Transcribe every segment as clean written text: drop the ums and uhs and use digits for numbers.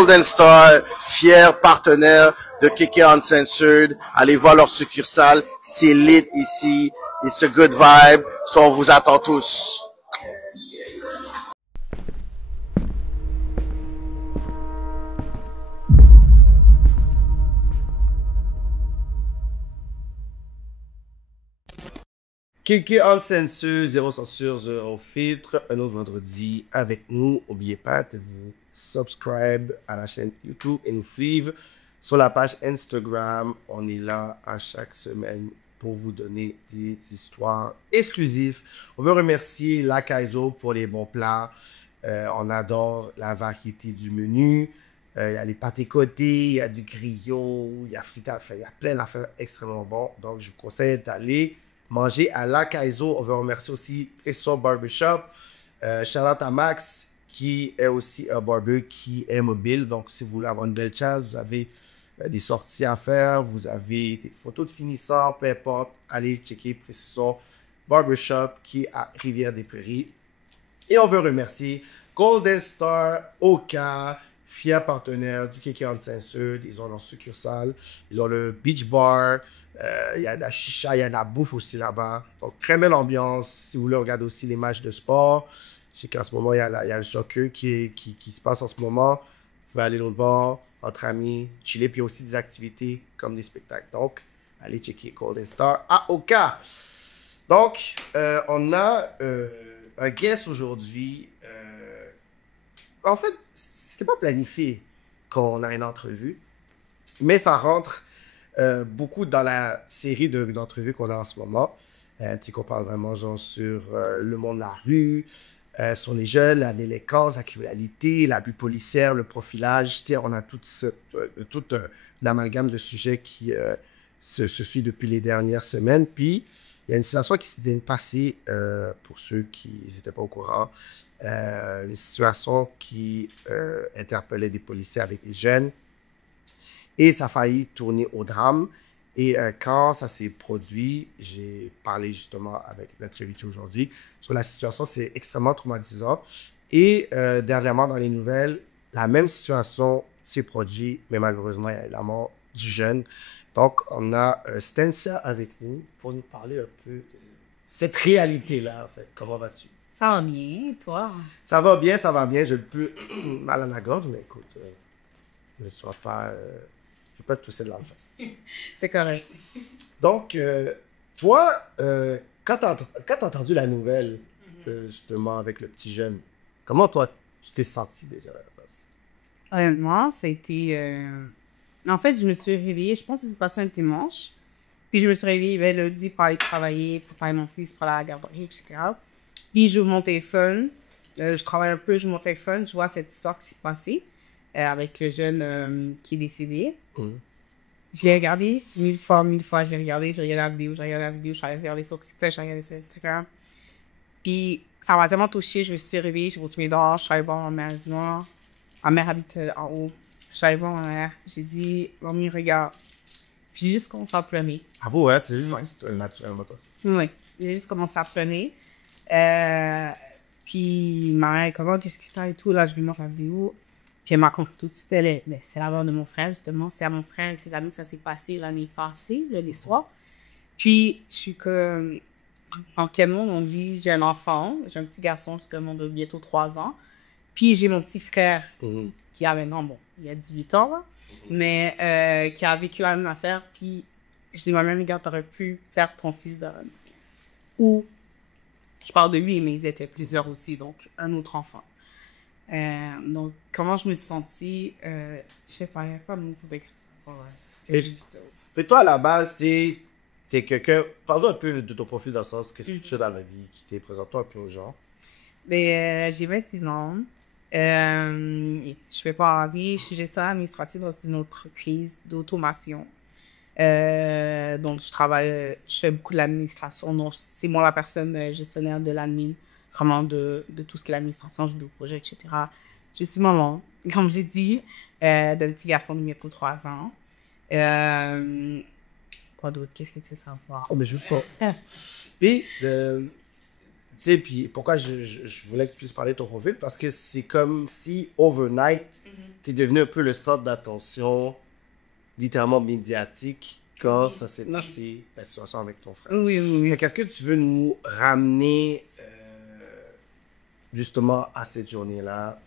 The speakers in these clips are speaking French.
Golden Star, fier partenaire de KK Uncensored. Allez voir leur succursale, c'est lit ici. It's a good vibe, so on vous attend tous. KK Uncensored, zéro censure, zéro filtre, un autre vendredi avec nous. N'oubliez pas de vous subscribe à la chaîne YouTube et nous suivre sur la page Instagram. On est là à chaque semaine pour vous donner des histoires exclusives. On veut remercier La Kaizo pour les bons plats. On adore la variété du menu. Il y a les pâtés côtés, il y a du griot, il y a frites à faire, il y a plein d'affaires extrêmement bons. Donc, je vous conseille d'aller manger à La Kaizo. On veut remercier aussi Precision Barbershop. Shout out à Max, qui est aussi un barber qui est mobile. Donc, si vous voulez avoir une belle chasse, vous avez des sorties à faire, vous avez des photos de finissants, peu importe, allez checker Precision Barbershop qui est à Rivière-des-Prairies. Et on veut remercier Golden Star, Oka, fier partenaire du KK Uncensored. Ils ont leur succursale, ils ont le beach bar, il y a de la chicha, il y a de la bouffe aussi là-bas. Donc, très belle ambiance. Si vous voulez regarder aussi les matchs de sport, je sais qu'en ce moment, il y a le soccer qui se passe en ce moment. Vous pouvez aller l'autre bord, entre amis, chiller, puis il y a aussi des activités comme des spectacles. Donc, allez checker Golden Star à Oka. Donc, on a un guest aujourd'hui. En fait, c'est pas planifié qu'on a une entrevue, mais ça rentre beaucoup dans la série d'entrevues qu'on a en ce moment. Tu sais qu'on parle vraiment genre sur le monde de la rue, sur les jeunes, la délinquance, la criminalité, l'abus policière, le profilage. Tu sais, on a toute l'amalgame de sujets qui se suit depuis les dernières semaines. Puis, il y a une situation qui s'est passée, pour ceux qui n'étaient pas au courant, une situation qui interpellait des policiers avec des jeunes. Et ça a failli tourner au drame. Et quand ça s'est produit, j'ai parlé justement avec notre invité aujourd'hui sur la situation. C'est extrêmement traumatisant. Et dernièrement, dans les nouvelles, la même situation s'est produite, mais malheureusement, il y a eu la mort du jeune. Donc, on a Stensia avec nous pour nous parler un peu de cette réalité-là, en fait. Comment vas-tu? Ça va bien, toi? Ça va bien, ça va bien. J'ai un peu mal à la gorge, mais écoute, je me suis offert... je ne vais pas te tousser de la face. C'est correct. Donc, toi, quand tu as entendu la nouvelle, justement, avec le petit jeune, comment toi, tu t'es senti déjà à la base? Honnêtement, c'était... En fait, je me suis réveillée, je pense que c'est passé un dimanche. Puis je me suis réveillée lundi pour aller travailler, préparer mon fils pour la garderie, etc. Puis j'ouvre mon téléphone, je travaille un peu, j'ouvre mon téléphone, je vois cette histoire qui s'est passée avec le jeune qui est décédé. J'ai regardé mille fois, j'ai regardé la vidéo, je suis allée regarder sur TikTok, j'ai regardé sur Instagram. Puis ça m'a tellement touchée, je me suis réveillée, je me suis mis dehors, je suis allée voir ma mère, ma mère habite en haut. Je suis allée voir ma mère, j'ai dit, mamie, regarde. Puis j'ai juste commencé à pleurer. Ah vous, ouais, c'est juste naturellement toi. Oui, j'ai juste commencé à pleurer. Puis ma mère, comment, qu'est-ce que t'as et tout, là, je lui montre la vidéo. Puis elle m'a compris tout de suite, mais c'est la mort de mon frère, justement. C'est à mon frère et ses amis que ça s'est passé l'année passée, l'histoire. Puis je suis comme, en quel monde on vit? J'ai un enfant, j'ai un petit garçon, jusqu'à mon de bientôt 3 ans. Puis j'ai mon petit frère qui a maintenant, bon, il a 18 ans, là, mais qui a vécu la même affaire. Puis je dis, moi-même, regarde, t'aurais pu perdre ton fils de... Ou, je parle de lui, mais ils étaient plusieurs aussi, donc un autre enfant. Donc, comment je me suis sentie, je sais pas, il n'y a pas de mots pour décrire ça. Et puis toi, à la base, t'es quelqu'un... Parle-nous un peu de ton profil dans le sens, qu'est-ce que tu fais dans la vie, qui t'es présenté un peu aux gens. Mais j'ai 26 ans. Je fais pas envie, je suis gestionnaire administrative dans une entreprise d'automation. Donc, je fais beaucoup de l'administration. Donc, c'est moi la personne gestionnaire de l'admin, vraiment de tout ce qui est l'administration, de projet, etc. Je suis maman, comme j'ai dit, d'un petit garçon de bientôt 3 ans. Quoi d'autre? Qu'est-ce que tu veux savoir? Oh, mais je veux pas. Puis, sais, puis pourquoi je voulais que tu puisses parler de ton profil, parce que c'est comme si, overnight, t'es devenu un peu le centre d'attention, littéralement médiatique, quand ça s'est passé, la situation avec ton frère. Oui, oui, oui. Qu'est-ce que tu veux nous ramener, justement, à cette journée-là?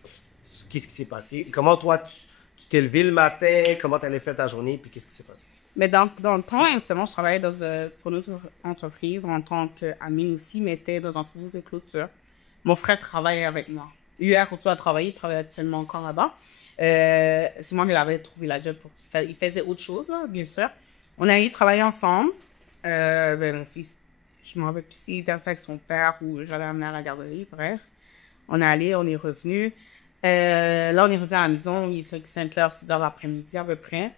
Qu'est-ce qui s'est passé? Comment toi, tu t'es levé le matin? Comment tu allais faire ta journée? Puis qu'est-ce qui s'est passé? Mais dans le temps, justement, je travaillais pour une autre entreprise en tant qu'amie aussi, mais c'était dans une entreprise de clôture. Mon frère travaillait avec moi. Lui a continué à travailler, il travaillait actuellement encore là-bas. C'est moi qui l'avais trouvé la job pour qu'il faisait autre chose, là, bien sûr. On a allé travailler ensemble. Mon fils, je me rappelle plus s'il était avec son père ou j'allais l'amener à la garderie, bref. On est allé, on est revenu. Là, on est revenu à la maison, il est sur 5h, 6h l'après-midi à peu près.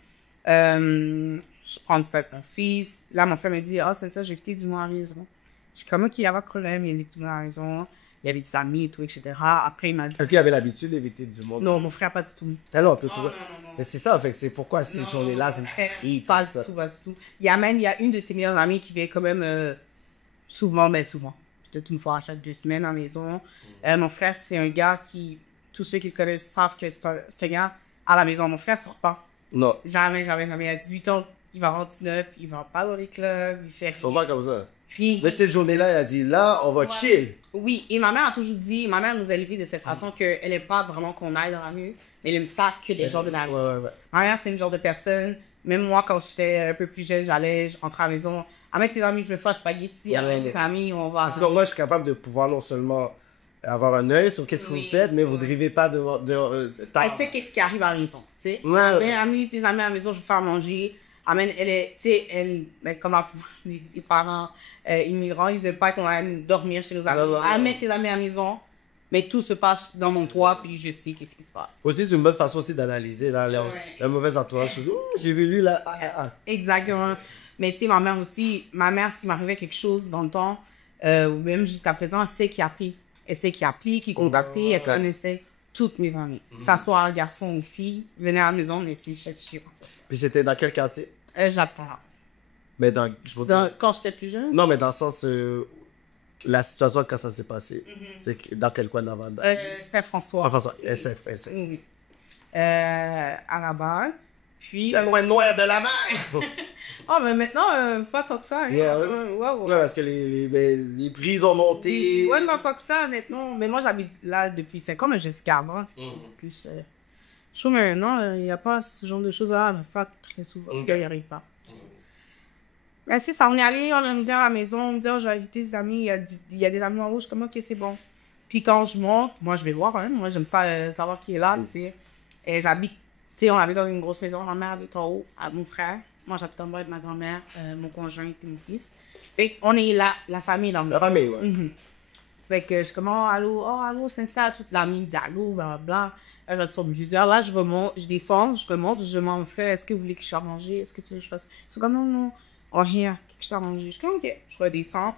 Je prends du temps avec mon fils. Là, mon frère me dit, c'est ça, j'ai évité du mois à raison. Je suis comme, OK, il y avait un problème, il y avait du mois à raison. Il y avait des amis et tout, etc. Après, il m'a dit. Est-ce qu'il avait l'habitude d'éviter du monde? Non, mon frère, pas du tout. Non, non. Non. Mais c'est ça, en fait, c'est pourquoi cette journée-là, c'est pas du tout, pas du tout. Il y a une de ses meilleures amies qui vient quand même souvent, peut-être une fois à chaque 2 semaines à la maison. Mon frère, c'est un gars qui, tous ceux qui le connaissent savent que c'est un gars à la maison. Mon frère sort pas. Non. Jamais. À 18 ans, il va avoir 19, il va pas dans les clubs, il fait rien. Ils pas comme ça. Rien. Mais cette journée-là, il a dit, là, on va chill. Oui, et ma mère a toujours dit, ma mère nous a élevés de cette façon qu'elle n'aime pas vraiment qu'on aille dans la rue, mais elle aime ça que les gens de la rue. Ouais. Ma mère, c'est une genre de personne, même moi, quand j'étais un peu plus jeune, je rentrais à la maison, avec tes amis, je me fais un spaghetti, avec tes amis, on va... Parce que moi, je suis capable de pouvoir non seulement avoir un œil sur qu'est-ce que vous faites, mais vous ne drivez pas de Elle sait qu'est-ce qui arrive à la maison, tu sais. Ouais. Amène tes amis à la maison, je vais faire manger. Amène, mais comme les parents immigrants, ils n'aiment pas qu'on aille dormir chez nos amis. Amène tes amis à la maison, mais tout se passe dans mon toit, puis je sais qu'est-ce qui se passe. Aussi, c'est une bonne façon aussi d'analyser la mauvaise entourage. J'ai vu lui là. Exactement. Mais tu sais, ma mère, s'il m'arrivait quelque chose dans le temps, ou même jusqu'à présent, elle sait qui a pris. Elle sait qui applique, qui contactait, elle connaissait toutes mes amies. Que ça soit garçon ou fille, venez à la maison, mais si je suis Puis c'était dans quel quartier? J'attends. Mais quand j'étais plus jeune? Non, mais dans le sens, la situation quand ça s'est passé, c'est dans quel coin de Lavanda? Saint-François. François, SF. Oui. À la balle. Puis... Le loin noir de la mer! Oh, mais maintenant, pas tant que ça. Hein. Yeah, ouais, parce que les prix ont monté. Ouais, non, pas que ça, honnêtement. Mais moi, j'habite là depuis 5 ans, mais jusqu'à avant. Plus, je trouve maintenant, il n'y a pas ce genre de choses à faire très souvent. Il n'y arrive pas. Mais si ça, on est allé, on est dans la maison, on me dit, j'ai invité des amis, il y a des amis en rouge, comme ok, c'est bon. Puis quand je monte, moi, je vais voir, hein. Moi, j'aime ça, savoir qui est là, tu sais. Et j'habite, tu sais, on habite dans une grosse maison, ma mère habite en haut, à mon frère. Moi, j'habite en bas avec ma grand-mère, mon conjoint et mon fils. Fait on est là, la famille dans le La famille, ouais. Fait que je commence, allô, Cynthia, toute l'ami me dit allô, blablabla. Là, je descends plusieurs. Là, je descends, je remonte, je m'en fais, est-ce que vous voulez que je fasse manger? Est-ce que tu veux que je fasse? Ils sont comme non, oh, rien, que je fasse manger. Je suis comme, ok, je redescends.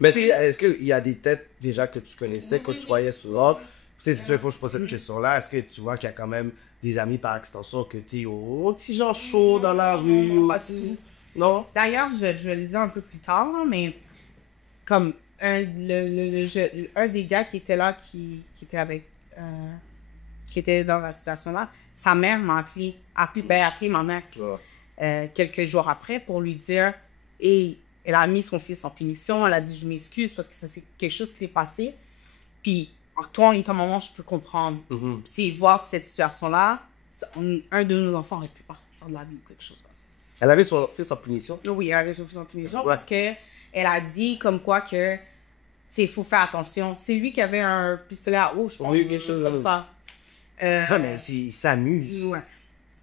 Mais est-ce qu'il y a des têtes déjà que tu connaissais, que tu voyais souvent? Tu sais, c'est sûr, il faut que je pose cette question-là. Est-ce que tu vois qu'il y a quand même des amis par extension que tu es au petit genre chaud dans la rue? Pas du tout. Non? D'ailleurs, je vais le dire un peu plus tard, là, mais comme un des gars qui était là, qui était dans la situation-là, sa mère m'a appelé ma mère quelques jours après pour lui dire, et elle a mis son fils en punition, elle a dit je m'excuse parce que ça c'est quelque chose qui s'est passé, puis toi en étant maman je peux comprendre, puis voir cette situation-là, un de nos enfants aurait pu partir de la vie ou quelque chose comme ça. Elle avait son fils en punition? Oui, elle avait son fils en punition parce que elle a dit comme quoi que il faut faire attention. C'est lui qui avait un pistolet à eau, je pense, quelque chose comme ça. Mais il s'amuse. Ouais.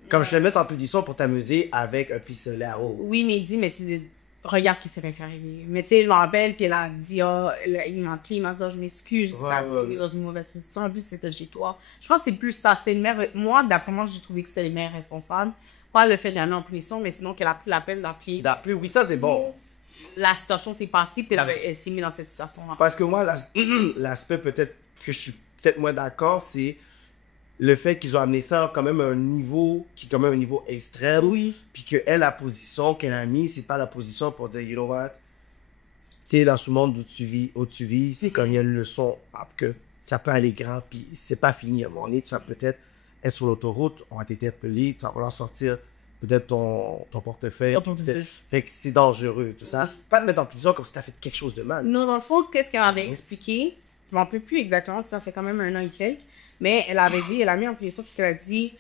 Comme je te mets en punition pour t'amuser avec un pistolet à eau. Oui, mais il dit, regarde ce qui s'est fait arriver. Mais tu sais, je me rappelle, puis elle a dit, il m'a appelé, il m'a dit, je m'excuse, ça arrivé dans une mauvaise position. En plus, c'était chez toi. Je pense que c'est plus ça. C'est une mère. Moi, d'après moi, j'ai trouvé que c'est les mères responsables. Pas le fait d'y aller en punition, mais sinon qu'elle a pris la peine d'appeler. Oui, ça c'est bon. La situation s'est passée, puis elle s'est mise dans cette situation-là. Parce que moi, l'aspect peut-être que je suis peut-être moins d'accord, c'est le fait qu'ils ont amené ça quand même à un niveau qui est quand même un niveau extrême. Oui. Puis que elle, la position qu'elle a mise, c'est pas la position pour dire, you know what, tu sais, dans ce monde où tu vis, c'est quand il y a une leçon, que ça peut aller grand, puis c'est pas fini. À un moment donné, tu vas peut-être être sur l'autoroute, on va t'interpeller, tu vas vouloir sortir peut-être ton portefeuille. Fait que c'est dangereux, tout ça. Pas te mettre en prison comme si tu as fait quelque chose de mal. Non, dans le fond, qu'est-ce qu'elle avait expliqué? Je m'en rappelle plus exactement, ça fait quand même 1 an et quelques. Mais elle avait dit, elle a mis en place ça parce qu'elle a dit,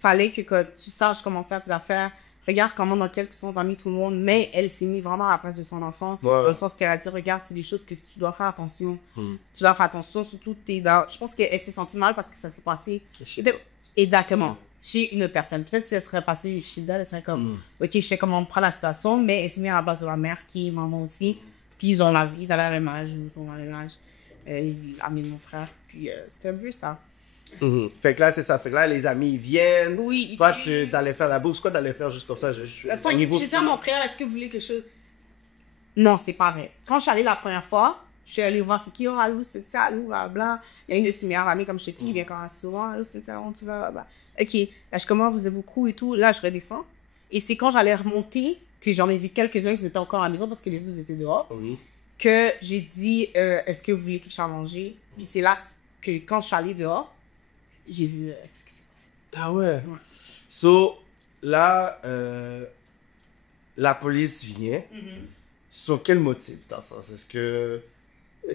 fallait que tu saches comment faire tes affaires. Regarde comment dans quel sont mis tout le monde. Mais elle s'est mise vraiment à la place de son enfant. Ouais. Dans le sens qu'elle a dit, regarde, c'est des choses que tu dois faire attention. Tu dois faire attention, surtout tes dents. Je pense qu'elle s'est sentie mal parce que ça s'est passé. Exactement. Chez une personne. Peut-être si elle serait passée chez elle, elle serait comme, ok, je sais comment on prend la situation, mais elle s'est mise à la place de la mère, qui est maman aussi. Puis ils avaient la même âge, ils ont le même âge. Il a amené mon frère. Puis c'était un peu ça. Fait que là, c'est ça. Fait que là, les amis, ils viennent. Oui. Toi, tu allais faire la bourse. Quoi, t'allais faire juste comme ça? J'ai dit à mon frère, est-ce que vous voulez quelque chose? Non, c'est pas vrai. Quand je suis allée la première fois, je suis allée voir, c'est qui, allô, c'est ça, allô, blablabla. Il y a une de ses meilleures amies, comme je te dis, qui vient quand même souvent, allô, c'est ça, on tu vas, blablabla. Ok, là, je commence, vous êtes beaucoup et tout. Là, je redescends. Et c'est quand j'allais remonter, que j'en ai vu quelques-uns qui étaient encore à la maison parce que les autres étaient dehors, que j'ai dit, est-ce que vous voulez que je fasse à manger? Puis c'est là que quand je suis allée dehors, j'ai vu ce qui s'est passé. Ah ouais. So, là, la police vient. Sur quel motif dans ça? Est-ce que...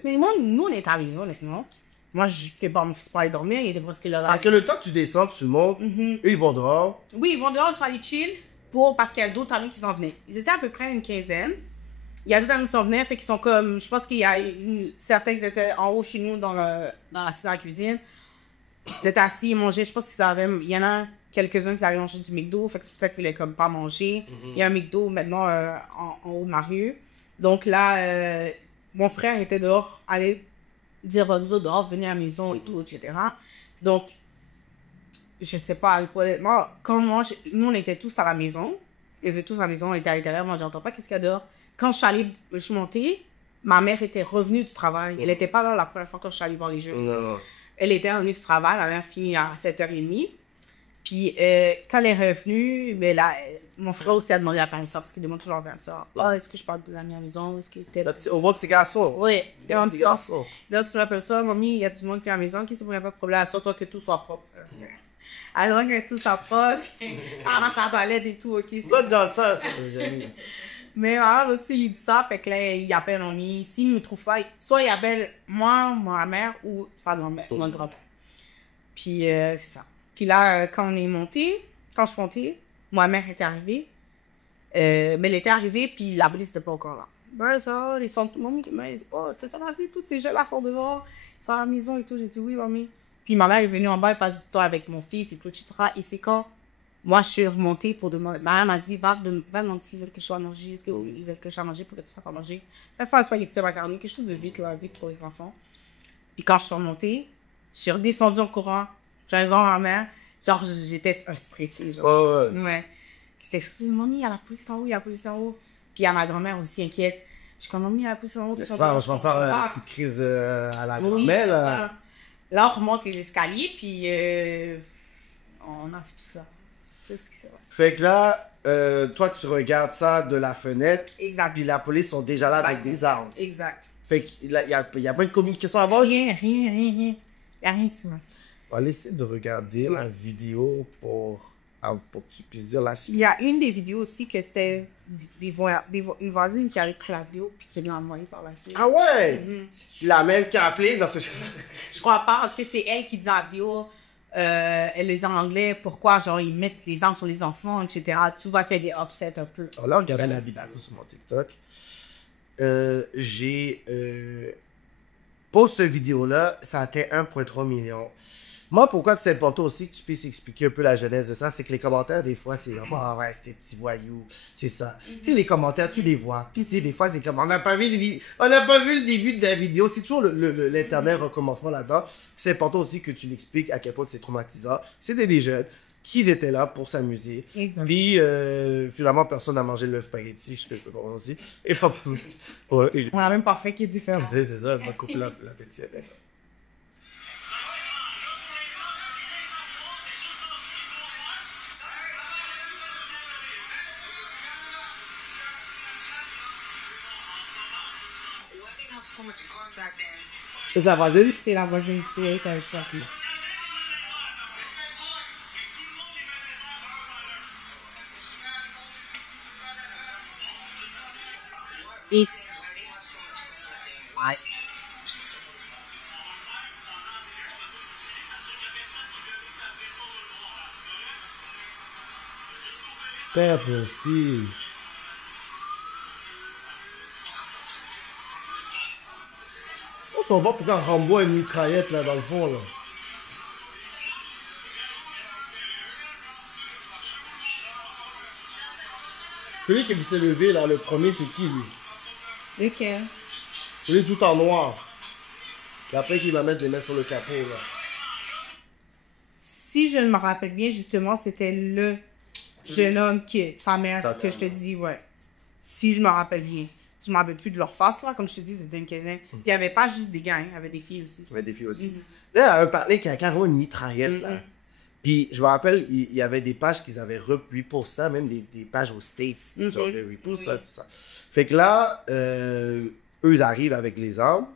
Mais moi, nous, on est arrivés, honnêtement. Moi, je ne pas mon fils pour aller dormir, il était presque là. Parce que le temps que tu descends, tu montes, eux, ils vont dehors. Oui, ils vont dehors, ils sont allés chill, parce qu'il y a d'autres amis qui s'en venaient. Ils étaient à peu près une quinzaine. Il y a d'autres amis qui s'en venaient, fait qu'ils sont comme... Je pense qu'il y a certains qui étaient en haut chez nous, dans la cuisine. Ils étaient assis, ils mangeaient. Je pense il y en a quelques-uns qui avaient mangé du McDo, fait que c'est pour ça qu'ils voulaient comme pas manger. Il y a un McDo maintenant en haut de ma rue. Donc là, mon frère était dehors, allait dire aux autres dehors, venez à la maison et tout, etc. Donc, je sais pas, honnêtement, nous on était tous à la maison, ils étaient tous à la maison, on était à l'intérieur, moi j'entends pas qu'est-ce qu'il y a dehors. Quand je suis montée, ma mère était revenue du travail. Elle n'était pas là la première fois quand je suis allée voir les jeux. Non. Elle était revenue du travail, ma mère finit à 7h30. Puis quand elle est revenue, ben là, mon frère aussi a demandé la permission parce qu'il demande toujours la permission. Ah, est-ce que je parle de la maison? Est-ce que t'es... Au bord de ces garçons. Oui. Au petit garçon. Donc, tu la personne, mamie, il y a du monde qui est à la maison, qui ne pas de problème, assure-toi que tout soit propre. Alors que tout soit propre, avant sa toilette et tout, ok. Pas dans ça, les amis. Mais alors, l'autre, il dit ça, fait que là, il appelle mamie. S'il ne me trouve pas, soit il appelle moi, ma mère, ou sa grand-mère, mon grand-père. Puis, c'est ça. Puis là, quand je suis montée, ma mère était arrivée. Mais elle était arrivée, puis la police n'était pas encore là. Ben ça, ils sont... Mamie, elle dit, oh, c'est ça la vie, tous ces jeunes-là sont dehors, ils sont à la maison et tout. J'ai dit, oui, mamie. Puis ma mère est venue en bas, elle passe du temps avec mon fils et tout, etc. Et c'est quand moi, je suis remontée pour demander. Ma mère m'a dit, va demander s'ils veulent que je sois à manger. Est-ce qu'ils veulent que je sois à manger pour que tu fasses à manger? Elle fait un spaghetti macaroni, quelque chose de vite, là, vite pour les enfants. Puis quand je suis remontée, je suis redescendue en courant. J'allais voir ma mère. Genre, j'étais stressée. Genre. Ouais. J'étais stressée. Mamie, il y a la police en haut, il y a la police en haut. Puis il y a ma grand-mère aussi inquiète. Je suis comme, mamie, il y a la police en haut. Ça, je vais faire une petite crise à la grand-mère. Là. Là, on remonte les escaliers, puis on a fait tout ça. C'est ce qui s'est passé. Fait que là, toi, tu regardes ça de la fenêtre. Exact. Puis la police sont déjà là avec des armes. Exact. Fait qu'il n'y a pas de communication avant? Rien. Il n'y a rien qui se passe. On va essayer de regarder la vidéo pour que tu puisses dire la suite. Il y a une des vidéos aussi que c'était une voisine qui avait pris la vidéo puis qui l'a envoyée par la suite. Ah ouais? C'est la même qui a appelé dans ce... Je crois pas, parce que c'est elle qui dit la vidéo. Elle le dit en anglais, pourquoi genre ils mettent les armes sur les enfants, etc. Tu vas faire des upsets un peu. Alors là, on regardait la vidéo sur mon TikTok. Pour cette vidéo-là, ça a atteint 1,3 million. Moi, pourquoi c'est important aussi que tu puisses expliquer un peu la genèse de ça, c'est que les commentaires, des fois, c'est « Ah ouais, c'est des petits voyous, c'est ça. Tu sais, les commentaires, tu les vois. Puis des fois, c'est comme « On n'a pas vu le début de la vidéo. » C'est toujours l'éternel recommencement là-dedans. C'est important aussi que tu l'expliques à quel point c'est traumatisant. C'était des jeunes qui étaient là pour s'amuser. Puis, finalement, personne n'a mangé le spaghetti, je fais pas comprendre aussi. Et pas... Ouais, on n'a même pas fait qui est différent. C'est ça, je vais couper la petite avec. C'est sa voisine? C'est la voisine, c'est elle qui avait peur. Et C'est impossible. On s'en va pourquoi Rambo a une mitraillette là dans le fond là. Celui qui s'est levé là, le premier, c'est qui lui? lequel? Celui tout en noir. Et après qu'il va mettre les mains sur le capot là. Si je me rappelle bien, justement, c'était le jeune homme qui sa mère, que je te dis, ouais. Si je me rappelle bien. Si je me rappelle plus de leur face, là, comme je te dis, c'était une quinzaine. Puis il n'y avait pas juste des gars, hein, il y avait des filles aussi. Il y avait des filles aussi. Là, elle parlait qu'il y a carrément une mitraillette là. Puis je me rappelle, il y avait des pages qu'ils avaient repris pour ça, même des pages aux States. Ils ont repris pour ça, tout ça. Fait que là, eux, ils arrivent avec les armes.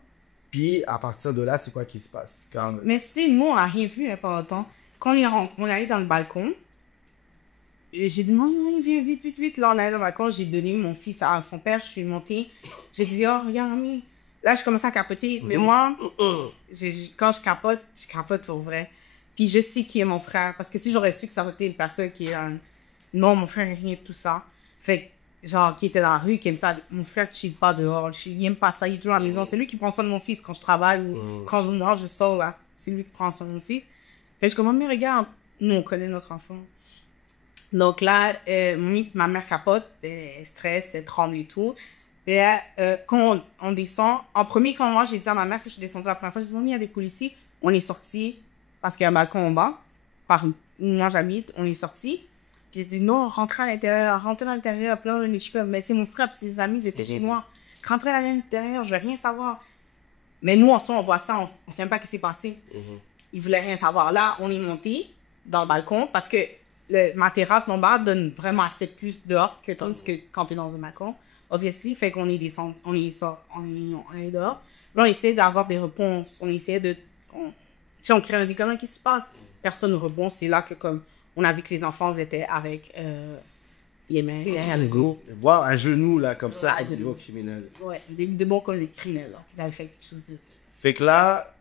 Puis à partir de là, c'est quoi qui se passe? Quand... Mais c'était, nous, on n'a rien vu hein, pendant longtemps. Quand on est allé dans le balcon, et j'ai dit, non, viens, vite, vite, vite. Là, on est allé dans le balcon, j'ai donné mon fils à son père, je suis montée. J'ai dit, oh, regarde, ami. Là, je commençais à capoter. Mais moi, quand je capote pour vrai. Puis je sais qui est mon frère. Parce que si j'aurais su que ça aurait été une personne qui est non, mon frère n'est rien de tout ça. Fait que, genre, qui était dans la rue, qui aime ça. Mon frère ne chille pas dehors. Il n'aime pas ça. Il est toujours à la maison. C'est lui qui prend soin de mon fils quand je travaille ou quand non, je sors là. C'est lui qui prend soin de mon fils. Fait que je commence, mais regarde, nous, on connaît notre enfant. Donc là, ma mère capote, elle stresse, elle tremble et tout. Et là, quand on descend, en premier, quand moi j'ai dit à ma mère que je suis descendue la première fois, j'ai dit, maman, il y a des policiers. On est sortis parce qu'il y a un balcon en bas. Par où moi j'habite, on est sortis. Puis j'ai dit, non, rentrez à l'intérieur, rentrez à l'intérieur. Puis là, on est comme, mais c'est mon frère, puis ses amis, ils étaient chez moi. Rentrez à l'intérieur, je veux rien savoir. Mais nous, on voit ça, on ne sait même pas ce qui s'est passé. Ils voulaient rien savoir. Là, on est monté dans le balcon parce que ma terrasse en bas donne vraiment assez plus dehors que tandis que quand tu es dans un balcon. Obviously, fait qu'on est descendu, on est dehors. Là, on essaie d'avoir des réponses. On essaie de... on crée un dit comment qu'est-ce qui se passe? Personne ne répond. C'est là que comme on a vu que les enfants étaient avec les mains derrière le dos. Voir à genoux là, comme ça, à des genoux. gros criminels. Ouais, des bons comme les criminels. Ils avaient fait quelque chose de... Fait que là,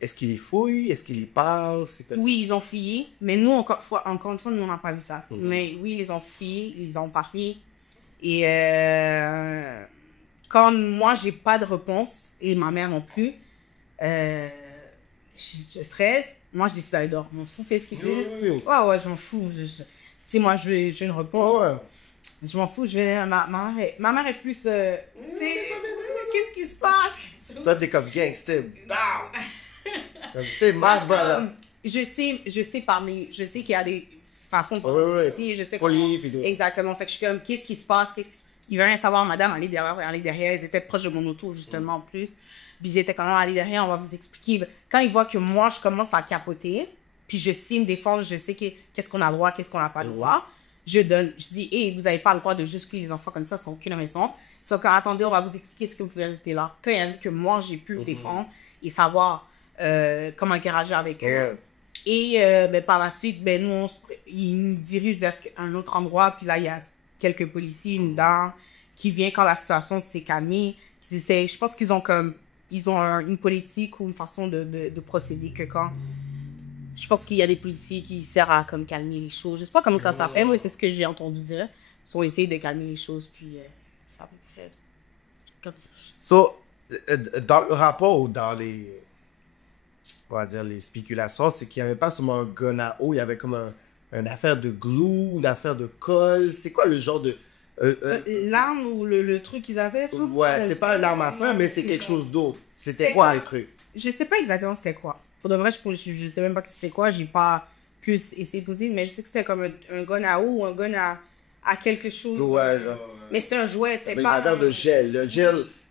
est-ce qu'il les fouille? Est-ce qu'il y parle? Oui, ils ont fouillé, mais nous, encore une fois, nous, on n'a pas vu ça. Mais oui, ils ont fouillé, ils ont parlé. Et quand moi, j'ai pas de réponse, et ma mère non plus, je stresse. Moi, je décide d'aller dormir. Je m'en fous, fais ce qu'ils disent. Ouais, je m'en fous. Tu sais, moi, j'ai une réponse. Ouais. Je m'en fous, ma mère est plus... tu sais, qu'est-ce qui se passe? Toi, t'es comme gangster. C'est Mash Brother. Je sais parler. Je sais qu'il y a des façons de parler ici. Je sais comment... Exactement. Fait que je suis comme, qu'est-ce qui se passe? Il veut rien savoir, madame, allez derrière. Ils étaient proches de mon auto, justement, en plus. Puis ils étaient quand même, allez derrière, on va vous expliquer. Quand ils voient que moi, je commence à capoter, puis je sais me défendre, je sais qu'est-ce qu'on a le droit, qu'est-ce qu'on n'a pas le droit, je dis, hey, vous n'avez pas le droit de juste cuire les enfants comme ça, sans aucune raison. Sauf que, attendez, on va vous expliquer ce que vous pouvez rester là. Quand il a vu que moi, j'ai pu me défendre et savoir comment interagir avec eux. Et ben, par la suite, ben, nous, ils nous dirigent vers un autre endroit, puis là, il y a quelques policiers, une dame, qui vient quand la situation s'est calmée. Je pense qu'ils ont comme... Ils ont une politique ou une façon de procéder que quand... Je pense qu'il y a des policiers qui servent à comme, calmer les choses. Je sais pas comment ça s'appelle, mais c'est ce que j'ai entendu dire. Ils ont essayé de calmer les choses, puis ça à peu près comme ça. So, dans le rapport ou dans les... On va dire les spéculations, c'est qu'il n'y avait pas seulement un gun à eau, il y avait comme une affaire de glue, une affaire de colle. C'est quoi le genre de... l'arme ou le truc qu'ils avaient? Ouais, c'est pas l'arme à feu, mais c'est quelque chose d'autre. C'était quoi le truc? Je sais pas exactement c'était quoi. Pour de vrai, je sais même pas c'était quoi. J'ai pas pu essayer de poser, mais je sais que c'était comme un gun à eau ou un gun à quelque chose. Ouais, genre. Mais c'était un jouet, c'était pas... Une affaire de gel. Le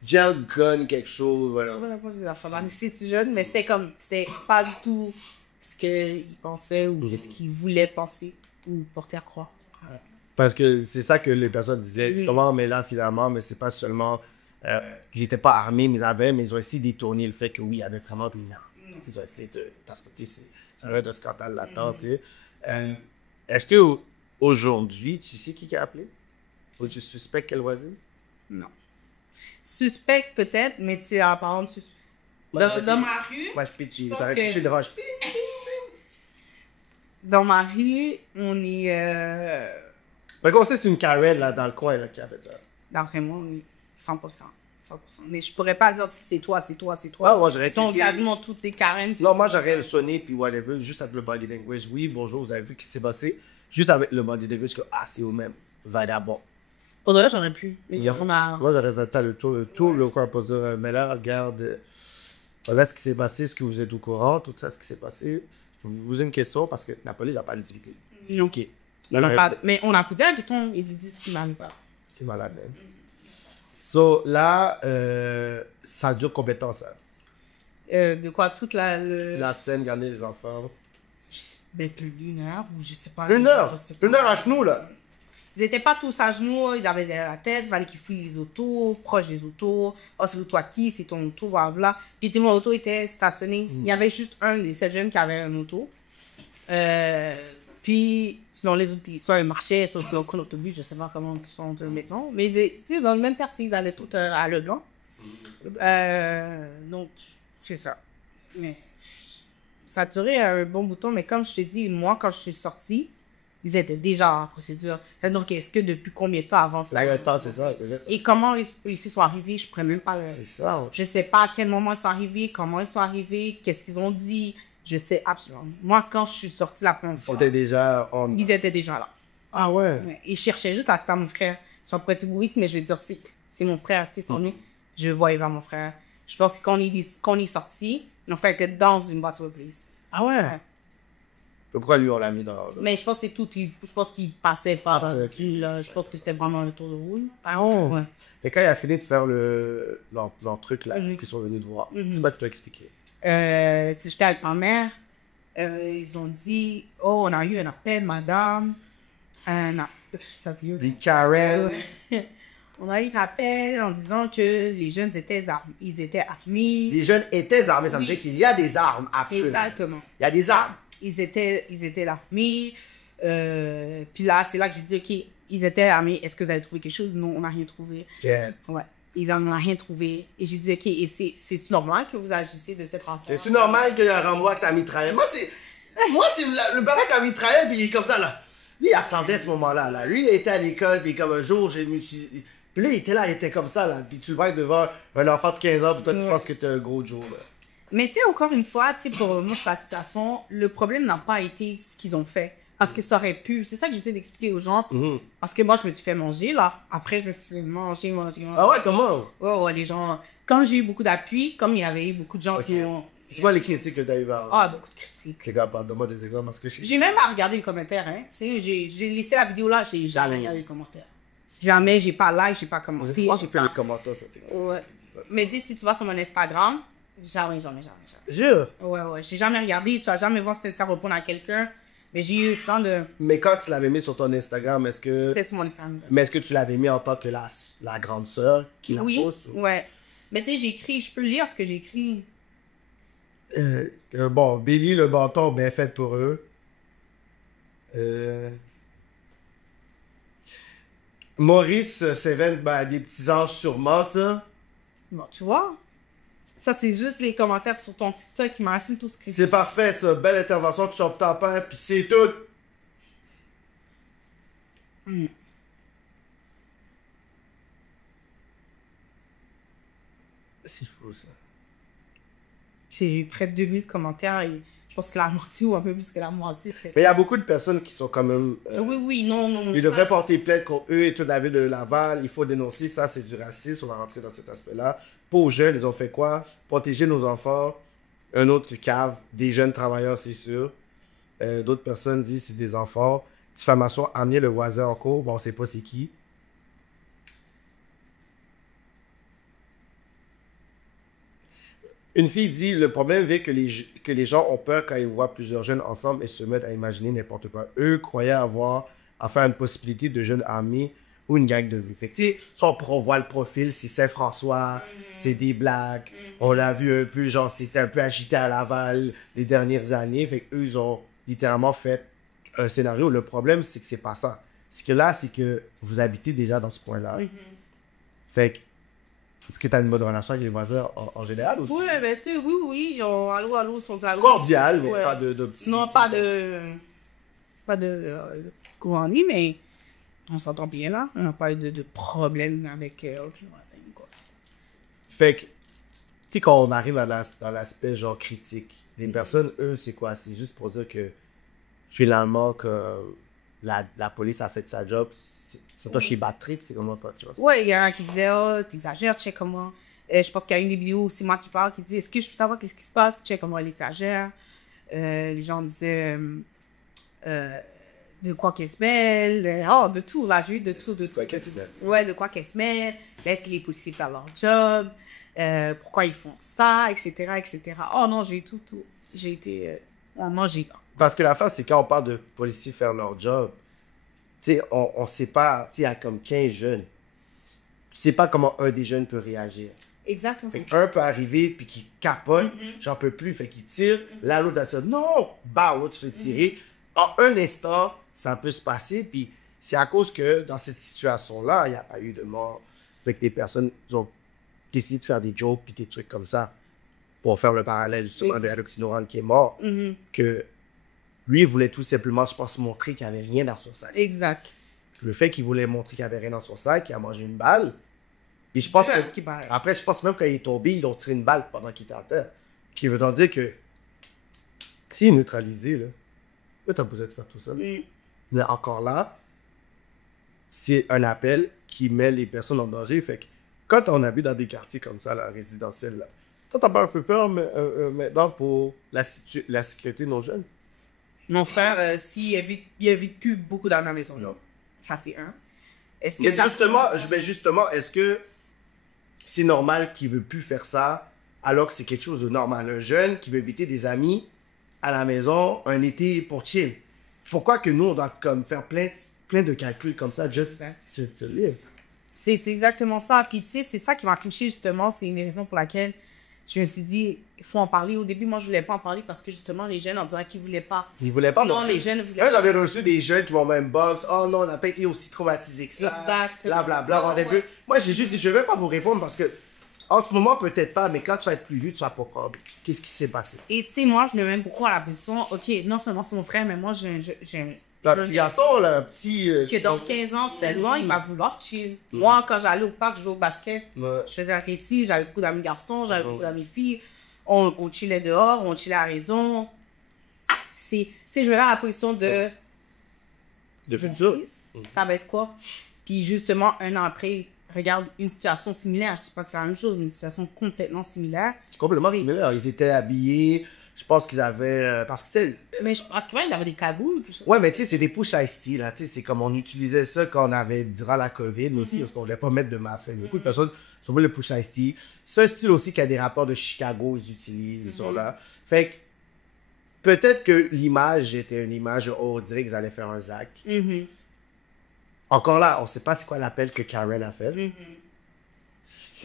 gel gun, quelque chose, voilà. Je sais pas si des affaires là, c'était jeune, mais c'était pas du tout ce qu'ils pensaient ou ce qu'ils voulaient penser ou porter à croire. Parce que c'est ça que les personnes disaient. Comment, mais là, finalement, mais c'est pas seulement Ils n'étaient pas armés, mais ils ont essayé de détourner le fait que oui, il y avait vraiment tout. Non. Ils ont essayé de. Parce que c'est un scandale latent. Est-ce que aujourd'hui, tu sais qui a appelé? Ou tu suspectes quelle voisine? Non. Suspect peut-être, mais tu sais, par exemple, dans ma rue. Moi, je pitch, pense j'aurais que- pitché de roche. Dans ma rue, on est. Fait qu'on sait c'est une Karen là, dans le coin là, qui a fait ça. D'après moi, oui. 100%. 100%. Mais je pourrais pas dire si c'est toi, c'est toi, c'est toi. Ah, moi, j'aurais Ils sont cliqué. quasiment toutes des Karen. Non, moi, j'aurais sonné, puis whatever, juste avec le body language. Oui, bonjour, vous avez vu ce qui s'est passé? Juste avec le body language, que, ah, c'est eux-mêmes. Vagabond. Faudrait, j'aurais pu. Mais Yeah. on a... Moi, j'aurais fait le tour, le coin pour dire, mais là, regarde, voilà ce qui s'est passé, est-ce que vous êtes au courant, tout ça, ce qui s'est passé? Je vous pose une question parce que la police n'a pas le difficulté. Ok. Mais on a posé la question, ils disent ce qui m'arrive pas. C'est malade, hein? So, là, ça dure combien de temps, ça? De quoi, toute La scène, garder les enfants. Ben, plus d'une heure, ou je sais pas. Une heure! Je sais pas. Une heure à genoux, là! Ils étaient pas tous à genoux, ils avaient derrière la tête, il fallait qu'ils fouillent les autos, proches des autos. Oh, c'est toi qui, c'est ton auto, blablabla. Puis, tu sais, mon auto était stationné. Il y avait juste un des 7 jeunes qui avait un auto. Puis, sinon, les autres, soit ils marchaient, soit ils ont pris l'autobus, je sais pas comment ils sont de maison. Mais ils étaient dans le même quartier, ils allaient tous à Leblanc. Donc, c'est ça. Mais ça a duré un bon bouton, mais comme je te dis, moi, quand je suis sortie, ils étaient déjà en procédure. C'est-à-dire qu'est-ce que depuis combien de temps avant ça? Là, le temps, c'est ça. Et comment ils sont arrivés, je pourrais même pas le... C'est ça. Je sais pas à quel moment ils sont arrivés, comment ils sont arrivés, qu'est-ce qu'ils ont dit. Je sais absolument. Moi, quand je suis sortie la première On fois, était déjà on. ils étaient déjà là. Ah ouais? Ouais. Ils cherchaient juste à faire mon frère. C'est pas pour être égoïste, mais je veux dire, c'est mon frère, tu sais, son nom. Je voyais vers mon frère. Je pense que quand on est sorti, mon frère était dans une voiture de police. Ah ouais? Pourquoi lui, on l'a mis dans... Mais je pense que c'est tout. Je pense qu'il passait par Ah, ok. là. Je pense que c'était vraiment un tour de roue. Ah ouais? Ouais. Et quand il a fini de faire leur truc là, Mhm. qu'ils sont venus te voir, Mhm. c'est pas de t'expliquer. J'étais avec ma mère. Ils ont dit, oh, on a eu un appel, madame. Ça se dit. Les Karen. On a eu un appel en disant que les jeunes étaient armés. Les jeunes étaient armés, ça veut Oui. dire qu'il y a des armes à feu. Exactement. Il y a des armes. Ils étaient armés. Puis là, c'est là que j'ai dit, OK, ils étaient armés. Est-ce que vous avez trouvé quelque chose? Non, on n'a rien trouvé. Jen. Ouais. Ils n'en ont rien trouvé. Et j'ai dit, OK, et c'est normal que vous agissez de cette façon? C'est-tu normal qu'il y ait un renvoi avec sa mitraillette? Moi, c'est le baraque à mitraillette, puis il est comme ça, là. Lui, il attendait ce moment-là, là. Lui, il était à l'école, puis comme un jour, je me suis... Puis là, il était là, il était comme ça, là. Puis tu le vois devant un enfant de 15 ans, puis toi, tu Ouais. penses que t'es un gros Joe, là. Mais tu sais, encore une fois, tu sais, pour moi, sa situation, le problème n'a pas été ce qu'ils ont fait. Parce que ça aurait pu. C'est ça que j'essaie d'expliquer aux gens. Mhm. Parce que moi, je me suis fait manger, là. Après, je me suis fait manger. Ah ouais, comment? Ouais, les gens. Quand j'ai eu beaucoup d'appui, comme il y avait eu beaucoup de gens qui Ok. ont. C'est quoi les critiques que t'as eu vers... Ah, beaucoup de critiques. Les gars, donne-moi des exemples, parce que je suis... J'ai même pas regardé les commentaires, hein. Tu sais, j'ai laissé la vidéo là, j'ai jamais regardé les commentaires. Jamais, j'ai pas like, j'ai pas commenté. Moi, j'ai j'ai plein de commentaires sur TikTok. Ouais. Mais dis, si tu vas sur mon Instagram, jamais. Jure. Ouais. J'ai jamais regardé, tu vas jamais voir si ça répond à quelqu'un. Mais j'ai eu tant de. Mais quand tu l'avais mis sur ton Instagram, est-ce que... C'était sur mon Instagram. Mais est-ce que tu l'avais mis en tant que la grande sœur qui la Oui, poste? Ou... ouais. Mais tu sais, j'écris, je peux lire ce que j'écris. Bon, Billy le bâton, bien fait pour eux. Maurice Seven, ben, des petits anges sûrement, ça. Bon, tu vois. Ça, c'est juste les commentaires sur ton TikTok qui m'assument tout ce que C'est parfait, ça. Belle intervention, tu chopes ton père, puis c'est tout. Mm. C'est fou, ça. J'ai eu près de 2000 commentaires et je pense que la moitié ou un peu plus que la moitié, c'est. Mais il y a beaucoup de personnes qui sont quand même... Oui, non. Ils ça- devraient porter plainte contre eux et toute la ville de Laval. Il faut dénoncer ça, c'est du racisme. On va rentrer dans cet aspect-là. Pas aux jeunes, ils ont fait quoi? Protéger nos enfants. Un autre cave. Des jeunes travailleurs, c'est sûr. D'autres personnes disent c'est des enfants. Diffamation, amener le voisin en cours. Bon, on sait pas c'est qui. Une fille dit, le problème vient que les gens ont peur quand ils voient plusieurs jeunes ensemble et se mettent à imaginer n'importe quoi. Eux croyaient avoir affaire à une possibilité de jeunes armés ou une gang de rue. Fait que, tu sais, si on voit le profil, c'est Saint-François, c'est des blagues. On l'a vu un peu, genre, c'était un peu agité à Laval les dernières années. Fait qu'eux, ils ont littéralement fait un scénario. Le problème, c'est que c'est pas ça. C'est que là, c'est que vous habitez déjà dans ce coin-là. Fait que, est-ce que tu as une bonne relation avec les voisins en général aussi? Oui, ben, tu sais, oui. Allô, allô, sont allô. Cordial, mais Ouais. pas de petits... Non, pas de courant nuit, mais on s'entend bien là. On n'a pas eu de problème avec aucun voisin, quoi. Fait que, tu sais, quand on arrive dans l'aspect genre critique, les personnes, eux, c'est quoi? C'est juste pour dire que finalement, que la police a fait sa job. C'est toi qui bad trip, c'est comment toi, tu vois? Ouais, il y en a qui disaient, oh, t'exagères, tu sais comment. Je pense qu'il y a une des vidéos, c'est moi qui parle, qui dit, est-ce que je peux savoir qu'est-ce qui se passe? Tu sais comment elle exagère. Les gens disaient, de quoi qu'elle se mêle. Oh, de tout, là, j'ai eu de tout. Ouais, de quoi qu'elle se mêle. Laisse les policiers faire leur job. Pourquoi ils font ça, etc., etc. Oh non, j'ai tout. J'ai été mangé. Parce que la fin, c'est quand on parle de policiers faire leur job, tu sais, on sait pas, tu sais, il y a comme 15 jeunes. Tu sais pas comment un des jeunes peut réagir. Exactement. Fait qu'un peut arriver, puis qui capote, j'en peux plus, fait qu'il tire. Là, l'autre, elle dit non, bah, l'autre se fait tirer. En un instant, ça peut se passer, puis c'est à cause que dans cette situation-là, il n'y a pas eu de mort. Fait que les personnes ont décidé de faire des jokes, puis des trucs comme ça, pour faire le parallèle justement de l'oxynorane qui est mort, que lui, il voulait tout simplement, je pense, montrer qu'il n'y avait rien dans son sac. Exact. Le fait qu'il voulait montrer qu'il n'y avait rien dans son sac, il a mangé une balle. Puis je pense que, après, je pense même quand il est tombé, ils ont tiré une balle pendant qu'il était à terre. Qui veut donc dire que s'il est neutralisé, là, tu as besoin de faire tout ça. Mais encore là, c'est un appel qui met les personnes en danger. Fait que quand on habite dans des quartiers comme ça, là, résidentiels, là, toi, t'as pas un peu peur maintenant pour la sécurité de nos jeunes? Mon frère, il a vécu beaucoup dans ma maison. Là. Ça, c'est un. Est-ce que mais justement, est-ce que c'est normal qu'il ne veut plus faire ça alors que c'est quelque chose de normal? Un jeune qui veut inviter des amis à la maison un été pour chill. Pourquoi que nous, on doit comme faire plein de calculs comme ça, juste te lire? C'est exactement ça. Puis, tu sais, c'est ça qui m'a touché justement. C'est une des raisons pour laquelle je me suis dit, il faut en parler. Au début, moi, je ne voulais pas en parler parce que justement, les jeunes, on dirait qu'ils ne voulaient pas. Ils ne voulaient pas? Non, les jeunes ne voulaient pas. J'avais reçu des jeunes qui m'ont même box. Oh non, on n'a pas été aussi traumatisés que ça. Exactement. Blablabla. Ouais. Moi, j'ai juste dit, je ne vais pas vous répondre parce que en ce moment, peut-être pas, mais quand tu vas être plus vieux, tu vas pas comprendre. Qu'est-ce qui s'est passé? Et tu sais, moi, je me mets beaucoup à la position. OK, non seulement c'est mon frère, mais moi, j'ai un petit garçon, là, un petit... que dans 15 ans, 16 ans, il va vouloir chill. Moi, quand j'allais au parc, je jouais au basket, je faisais un récit, j'avais beaucoup d'amis garçons, j'avais beaucoup d'amis filles. On chillait dehors, on chillait à la raison. Tu sais, je me mets à la position de futur. Ça va être quoi? Puis justement, un an après, regarde une situation similaire. Je ne sais pas que c'est la même chose, mais une situation complètement similaire. C'est complètement similaire. Ils étaient habillés. Je pense qu'ils avaient... parce que, tu sais... Mais je pense qu'ils avaient des cagoules. Tout ça. Ouais, mais tu sais, c'est des push ice tea, là. Tu sais, c'est comme on utilisait ça quand on avait... durant la COVID aussi, parce qu'on ne voulait pas mettre de masque. Beaucoup de personnes sont mis le push ice tea. C'est un style aussi qui a des rapports de Chicago, ils utilisent, ils sont là. Fait que peut-être que l'image était une image, on dirait qu'ils allaient faire un zac. Encore là, on ne sait pas c'est quoi l'appel que Karen a fait.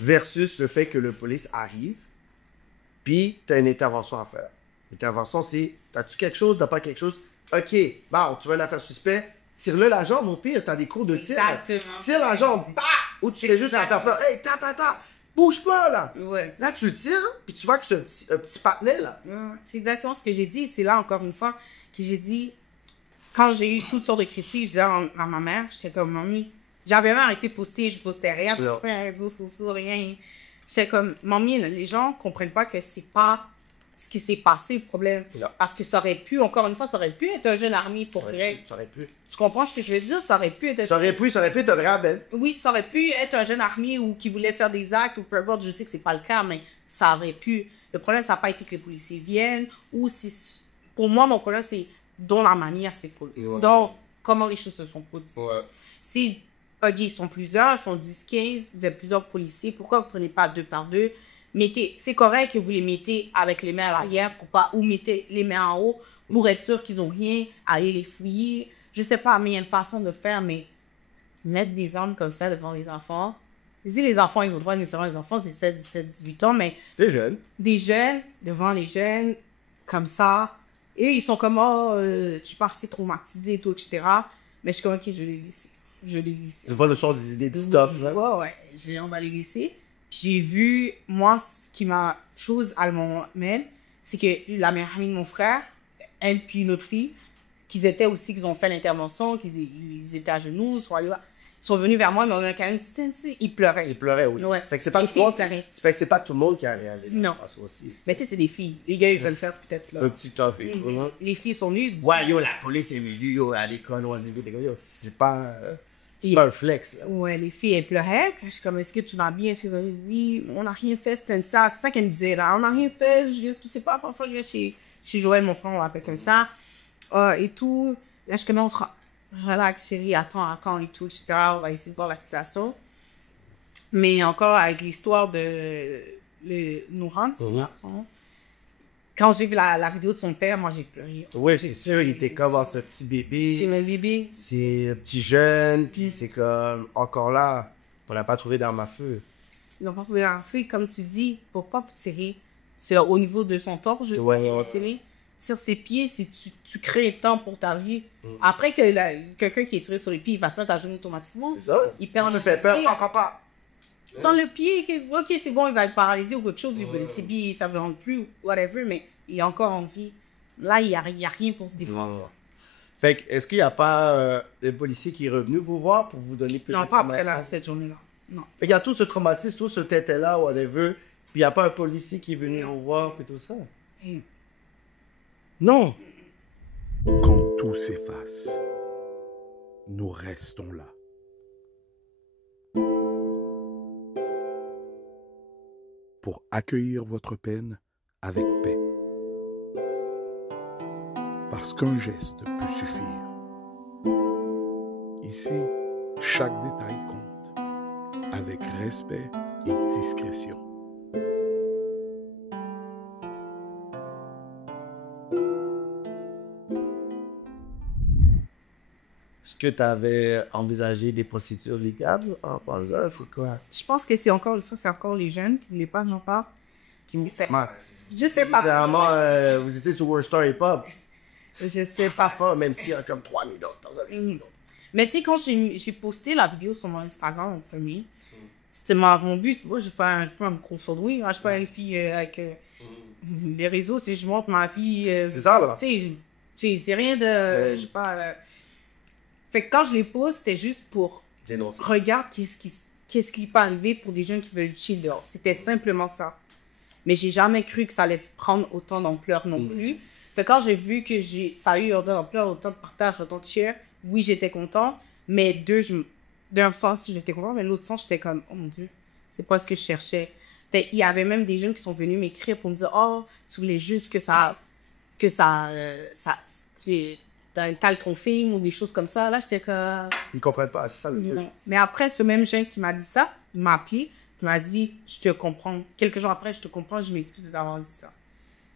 Versus le fait que le police arrive, puis tu as une intervention à faire. L'intervention, c'est, as-tu quelque chose, t'as pas quelque chose? OK, bon, tu veux une affaire suspect, tire-le la jambe, au pire, t'as des cours de tir. Exactement. Tire la jambe, bah! Ou tu fais juste à faire peur. Hey, bouge pas, là! Ouais. Là, tu le tires, puis tu vois que c'est un petit patinet, là. C'est exactement ce que j'ai dit. C'est là, encore une fois, que j'ai dit, quand j'ai eu toutes sortes de critiques, je disais à ma mère, j'étais comme, mamie, j'avais même arrêté de poster, je postais rien, je fais un réseau social, rien. J'étais comme, mamie, les gens comprennent pas que c'est pas ce qui s'est passé, le problème. Non. Parce que ça aurait pu, encore une fois, ça aurait pu être un jeune armé pour vrai. Ça aurait pu. Tu comprends ce que je veux dire? Ça aurait pu être... Ça aurait pu être un vrai belle. Oui, ça aurait pu être un jeune armé ou qui voulait faire des actes ou peu importe. Je sais que c'est pas le cas, mais ça aurait pu. Le problème, ça n'a pas été que les policiers viennent ou si... Pour moi, mon problème, c'est dans la manière c'est cool. Donc, comment les choses se sont produites. Si, OK, ils sont plusieurs, ils sont 10, 15, vous êtes plusieurs policiers, pourquoi vous ne prenez pas 2 par 2? C'est correct que vous les mettez avec les mains à l'arrière pour pas, ou mettez les mains en haut pour être sûr qu'ils n'ont rien, aller les fouiller. Je sais pas, mais il y a une façon de faire, mais mettre des armes comme ça devant les enfants. Je dis les enfants, ils ont le droit nécessairement, les enfants, c'est 16, 17, 18 ans, mais Les jeunes. des jeunes, devant les jeunes, comme ça. Et ils sont comme, oh, je suis pas assez traumatisée et tout, etc. Mais je suis comme, ok, je vais les laisser. Je vais les laisser. Ils voient le son des stuff. Ouais, on va les laisser. J'ai vu, moi, ce qui m'a chose à le moment même, c'est que la meilleure amie de mon frère, elle puis une autre fille, qu'ils étaient aussi, qu'ils ont fait l'intervention, ils étaient à genoux, ils sont venus vers moi, mais on a quand même, ils pleuraient. Ils pleuraient, oui. Ouais. Fait que c'est pas Les tout filles le monde. pleuraient. Ça fait que c'est pas tout le monde qui a réalisé. Non. Aussi. Mais tu sais, c'est des filles. Les gars, ils veulent le faire peut-être, là. Un petit tough. Les filles sont nues. Ouais, yo, la police est venue, yo, à l'école, ou à l'école, yo, c'est pas un flex. Là. Ouais, les filles, elles pleuraient. Je suis comme, est-ce que tu vas bien? Oui, on n'a rien fait, c'était ça. C'est ça qu'elle me disait, là. On n'a rien fait, je sais pas, parfois je vais chez Joël, mon frère, on l'appelle comme ça. Et tout. Là, je commence, relax, chérie, attends, et tout, etc. On va essayer de voir la situation. Mais encore, avec l'histoire de Nourhan, c'est ça, son nom. Quand j'ai vu la vidéo de son père, moi, j'ai pleuré. Oui, c'est sûr, il était comme ce petit bébé. C'est mon bébé. C'est un petit jeune, puis c'est comme, encore là, on l'a pas trouvé dans ma feu. Ils n'ont pas trouvé dans la feuille, comme tu dis, pour pas tirer. C'est au niveau de son torse, tirer. Sur ses pieds, si tu crées un temps pour ta vie. Après que quelqu'un qui est tiré sur les pieds, il va se mettre à genoux automatiquement. C'est ça? Il perd Tu fais peur, pied. papa. Dans le pied, ok, c'est bon, il va être paralysé ou autre chose, ses pieds, ça ne rentre plus, whatever, mais il est encore en vie. Là, il n'y a rien pour se défendre. Fait que, est-ce qu'il n'y a pas le policier qui est revenu vous voir pour vous donner plus Non, pas après d'informations? cette journée-là. Non. Fait qu'il y a tout ce traumatisme, tout ce tête-là, whatever, puis il n'y a pas un policier qui est venu vous voir, puis tout ça? Non. Quand tout s'efface, nous restons là. Pour accueillir votre peine avec paix. Parce qu'un geste peut suffire. Ici, chaque détail compte, avec respect et discrétion. Est-ce que tu avais envisagé des procédures légales en passant? C'est quoi? Je pense que c'est encore les jeunes qui ne voulaient pas, non pas, qui me fait. Je sais pas. Vraiment, vous étiez sur World Star Hip Hop. Je sais Pas pas. fort, même s'il y a comme 3000 autres personnes. Mais tu sais, quand j'ai posté la vidéo sur mon Instagram en premier, c'était mon but. Moi, je peux me consoler. Je suis pas une fille avec les réseaux. Si je montre ma vie. C'est ça, là? Tu sais, c'est rien de. Je sais pas. Fait que quand je les pose, c'était juste pour. Regarde qu'est-ce qui peut arriver pour des gens qui veulent chill dehors. C'était simplement ça. Mais j'ai jamais cru que ça allait prendre autant d'ampleur non plus. Fait que quand j'ai vu que ça a eu autant d'ampleur, autant de partage, autant de share, oui, j'étais content. Mais d'un sens, j'étais content, mais l'autre sens, j'étais comme, oh mon Dieu, c'est pas ce que je cherchais. Fait il y avait même des jeunes qui sont venus m'écrire pour me dire, oh, tu voulais juste que t'as ton film ou des choses comme ça. Là, j'étais comme... Ils comprennent pas, c'est ça le truc. Non. Mais après, ce même jeune qui m'a dit ça, il m'a appelé, il m'a dit, je te comprends. Quelques jours après, je te comprends, je m'excuse d'avoir dit ça.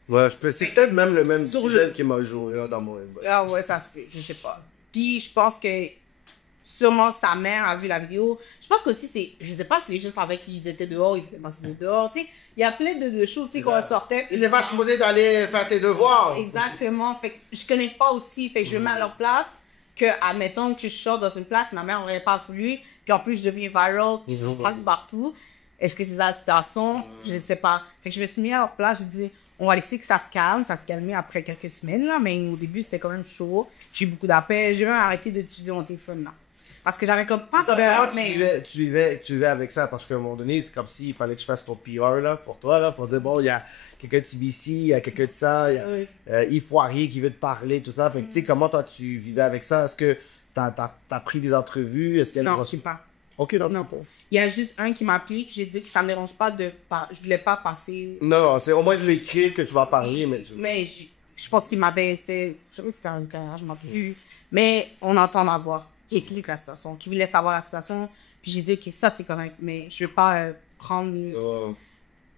Ouais, c'est peut-être même le même Sur jeune qui m'a joué dans mon inbox. Ah ouais, ça se peut, je sais pas. Puis je pense que sûrement sa mère a vu la vidéo. Je pense qu'aussi, je sais pas si les gens savaient qu'ils étaient dehors, ils étaient pas dehors, tu sais. Il y a plein de choses, tu sais, qu'on sortait. Il n'est pas supposé d'aller faire tes devoirs. Exactement. Fait que je connais pas aussi, fait que je mets à leur place que, admettons que je sors dans une place, ma mère n'aurait pas voulu, puis en plus je deviens viral, puis je passe partout. Est-ce que c'est la situation? Je sais pas. Fait que je me suis mis à leur place, j'ai dit, on va laisser que ça se calme après quelques semaines, là, mais au début, c'était quand même chaud. J'ai eu beaucoup d'appels, j'ai même arrêté d'utiliser mon téléphone, là. Parce que j'avais comme pas peur, mais... Tu vivais avec ça, parce qu'à un moment donné, c'est comme s'il fallait que je fasse ton PR, là, pour toi, là. Faut dire, bon, il y a quelqu'un de CBC, il y a quelqu'un de ça, il y a Yves Poirier qui veut te parler, tout ça. Fait que, tu sais, comment toi, tu vivais avec ça? Est-ce que t'as pris des entrevues? Est-ce qu'elle... Non, je sais pas. Ok, non. Il y a juste un qui m'a appelé, que j'ai dit que ça me dérange pas je voulais pas passer... Non, c'est au moins je vais écrire que tu vas parler, mais... Mais je pense qu'il m'avait... Je sais pas si c'était un garage, je m'en rappelle plus. Mais on entend ma voix, qui explique la situation, qui voulait savoir la situation. Puis j'ai dit, ok, ça c'est correct, mais je veux pas prendre...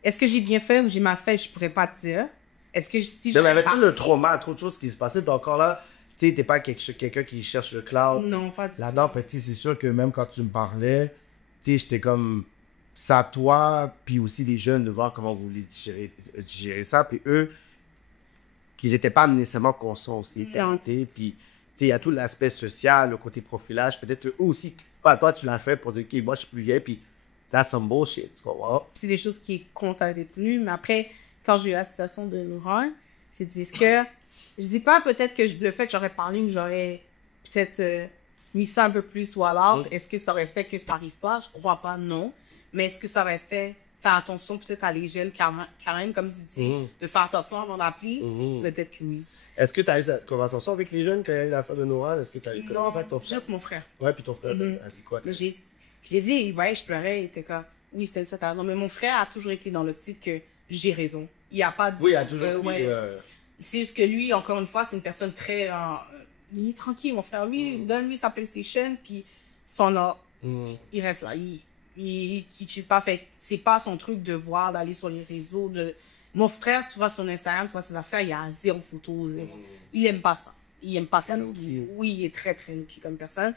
Est-ce que j'ai bien fait ou j'ai mal fait, je pourrais pas te dire. Est-ce que si j'avais tout le trauma, trop de choses qui se passaient, donc encore là, Tu sais, t'es pas quelqu'un qui cherche le cloud. Non, pas du tout. Là-dedans, fait, c'est sûr que même quand tu me parlais, j'étais comme, ça à toi, puis aussi les jeunes, de voir comment vous voulez digérer ça. Puis eux, qu'ils n'étaient pas nécessairement conscients aussi. Puis il y a tout l'aspect social, le côté profilage. Peut-être eux aussi, pas toi, tu l'as fait pour dire, OK, moi, je suis plus vieille, puis that's some bullshit. Tu comprends? C'est des choses qui comptent à être tenues, mais après, quand j'ai eu la situation de Nouran, c'est de dire que, je dis pas peut-être que le fait que j'aurais parlé ou j'aurais peut-être mis ça un peu plus ou alors, est-ce que ça aurait fait que ça arrive pas? Je crois pas, non. Mais est-ce que ça aurait fait faire attention peut-être à les jeunes, Karen, comme tu dis, de faire attention avant d'appeler? Peut-être que oui. Est-ce que tu as eu cette conversation avec les jeunes quand il y a eu l'affaire de Noël? Est-ce que tu as eu Non, ça avec ton frère? juste mon frère. Ouais, puis ton frère, a dit quoi? Je l'ai dit, ouais, je pleurais, il était comme, oui, c'était ça, t'as raison. Mais mon frère a toujours été dans l'optique que j'ai raison. Il a pas dit. Oui, il a toujours C'est juste que lui, encore une fois, c'est une personne très. Il est tranquille, mon frère. Lui, donne-lui sa PlayStation, puis son or, il reste là. Il chill pas. Fait c'est pas son truc de voir, d'aller sur les réseaux. Mon frère, tu vois, son Instagram, tu vois ses affaires, il y a 0 photos. Il aime pas ça. Il aime pas ça. Oui, il est très, très nookie comme personne.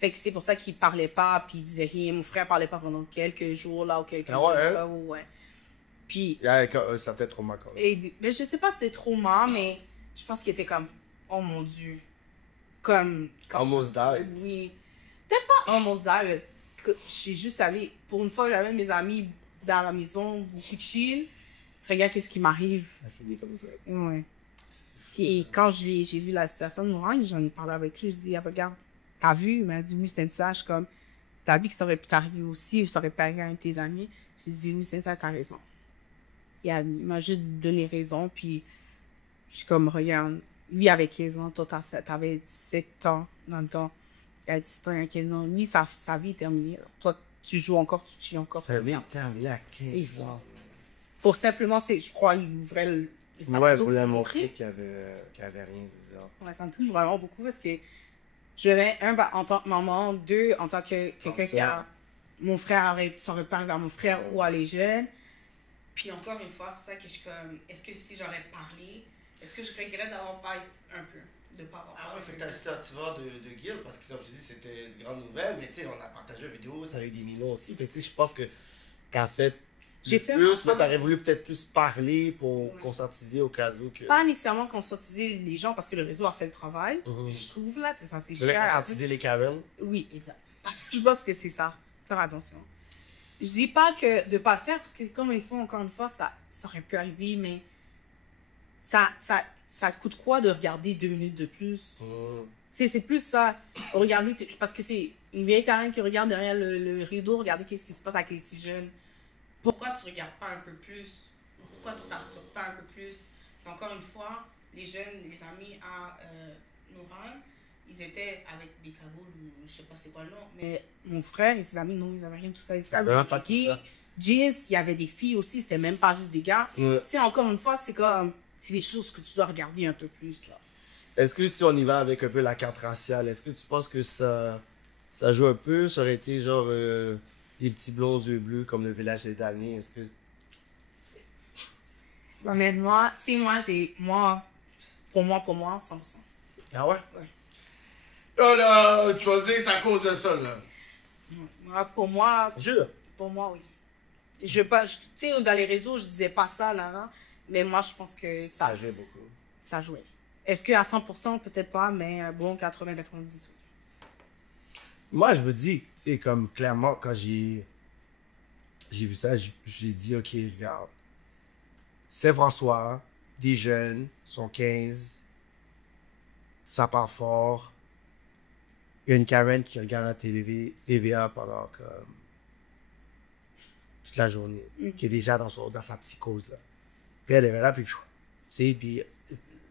Fait que c'est pour ça qu'il parlait pas, puis il disait rien. Mon frère parlait pas pendant quelques jours, là, ou quelques jours. Là, ouais. Puis... ça peut être trop marquant. Mais je sais pas si c'est trop marrant, mais je pense qu'il était comme, oh mon Dieu. Comme almost died. Oui. Peut-être pas almost died. J'ai juste allé, pour une fois, j'avais mes amis dans la maison, beaucoup de chill. Regarde qu'est-ce qui m'arrive. Ça finit comme ça. Ouais. Puis quand j'ai vu la situation de Mourang, j'en ai parlé avec lui, je dis, ah, regarde, t'as vu? Il m'a dit, oui, c'est une sage, comme, t'as vu que ça aurait pu t'arriver aussi, ça aurait pu arriver à tes amis. J'ai dit, oui, c'est ça, t'as raison. Il m'a juste donné raison, puis je suis comme, regarde, lui avait 15 ans, toi, t'avais 17 ans dans le temps. Il a 17 ans, il a 15 ans. Lui, sa vie est terminée. Toi, tu joues encore, tu chilles encore. Ça vient terminé à 15 ans. Pour simplement, je crois, il ouvrait le ouais, je voulais montrer qu'il n'y avait rien. Ouais, ça me touche vraiment beaucoup parce que je vais, en tant que maman, 2, en tant que quelqu'un qui a... Mon frère ça aurait pas arrivé à mon frère ou à les jeunes. Puis encore une fois, c'est ça que je suis comme... Est-ce que si j'aurais parlé, est-ce que je regrette d'avoir parlé un peu? De pas avoir parlé. Ah ouais, fait que t'as le sentiment de guilt parce que comme je dis, c'était une grande nouvelle, mais tu sais, on a partagé une vidéo, ça a eu des millions aussi. Fait que tu sais, je pense que t'as fait... J'ai fait plus, mais t'aurais voulu peut-être plus parler pour conscientiser au cas où que... Pas nécessairement conscientiser les gens parce que le réseau a fait le travail. Je trouve là, ça c'est cher. Conscientiser les Karen. Oui, exact. Je pense que c'est ça. Faire attention. Je dis pas que de pas le faire parce que comme il faut, encore une fois, ça aurait pu arriver, mais ça coûte quoi de regarder 2 minutes de plus? C'est plus ça. Regarder, parce que c'est une vieille Karen qui regarde derrière le rideau, regarder qu'est-ce qui se passe avec les petits jeunes. Pourquoi tu ne regardes pas un peu plus? Pourquoi tu ne t'assures pas un peu plus? Et encore une fois, les jeunes, les amis à Nouran, ils étaient avec des cagoules, ou je ne sais pas c'est quoi le nom, mais mon frère et ses amis, non, ils n'avaient rien de tout ça. Ils étaient jeans, il y avait des filles aussi, c'était même pas juste des gars. Tu sais, encore une fois, c'est comme, c'est des choses que tu dois regarder un peu plus, là. Est-ce que si on y va avec un peu la carte raciale, est-ce que tu penses que ça joue un peu? Ça aurait été genre... des petits blonds aux yeux bleus comme le village des damnés, est-ce que... Honnêtement, tu sais, pour moi, 100%. Ah ouais? Ouais. Oh là, tu vas dire que c'est à cause de ça, là. Pour moi... Jure? Pour moi, oui. Tu sais, dans les réseaux, je disais pas ça, là, mais moi, je pense que ça... Ça jouait beaucoup. Ça jouait. Est-ce qu'à 100%, peut-être pas, mais bon, 80-90, oui. Moi, je me dis, tu sais, comme clairement, quand j'ai vu ça, j'ai dit, OK, regarde, Saint-François, des jeunes, sont 15, ça part fort, il y a une Karen qui regarde la TVA pendant comme toute la journée, qui est déjà dans sa psychose, là. Puis elle est là, puis tu sais, puis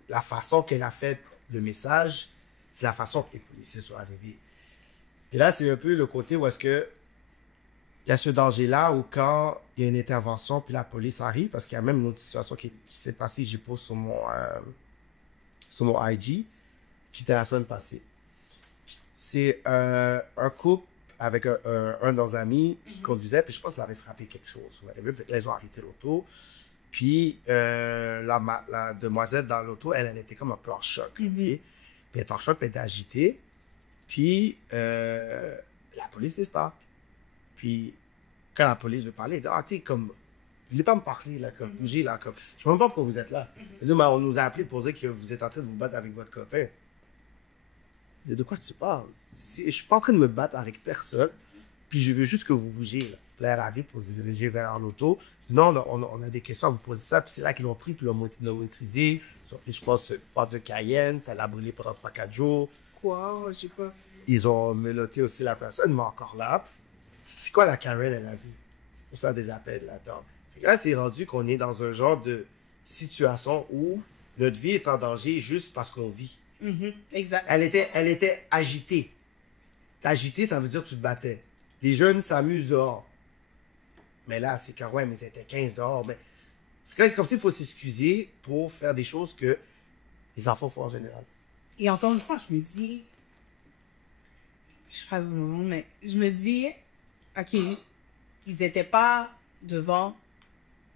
la façon qu'elle a fait le message, c'est la façon que les policiers sont arrivés. Et là, c'est un peu le côté où est-ce que il y a ce danger-là où quand il y a une intervention puis la police arrive, parce qu'il y a même une autre situation qui s'est passée, j'y pose sur mon IG, qui était la semaine passée. C'est un couple avec un de nos amis qui conduisait, puis je pense qu'ils avaient frappé quelque chose. Ouais. Ils ont arrêté l'auto. Puis la demoiselle dans l'auto, elle était comme un peu en choc. Puis elle est en choc, puis elle était agitée. Puis la police les start. Puis quand la police veut parler, elle dit, ah, tu sais, comme, je voulez pas me parler, là, comme, j'ai, là, comme, je sais même pas pourquoi vous êtes là. Elle dit, mais on nous a appelé pour dire que vous êtes en train de vous battre avec votre copain. Je dis, de quoi tu parles? Je suis pas en train de me battre avec personne, puis je veux juste que vous bougez, là. Puis là, elle arrive pour se diriger vers l'auto. Non, on a des questions à vous poser ça, puis c'est là qu'ils l'ont pris, puis l'ont maîtrisé. Ils ont pris, je pense, une pâte de Cayenne, ça l'a brûlé pendant 3-4 jours. Quoi? J'ai pas... Ils ont menotté aussi la personne, mais encore là, c'est quoi la Karen, elle a vu? Pour faire des appels là-dedans. Fait que là, c'est rendu qu'on est dans un genre de situation où notre vie est en danger juste parce qu'on vit. Exact. Elle était agitée. Agitée, ça veut dire que tu te battais. Les jeunes s'amusent dehors. Mais là, c'est que, ouais, mais c'était 15 dehors. Mais... Fait que là, c'est comme s'il faut s'excuser pour faire des choses que les enfants font en général. Et encore une fois, je me dis... Je passe du moment, mais je me dis... OK, ils n'étaient pas devant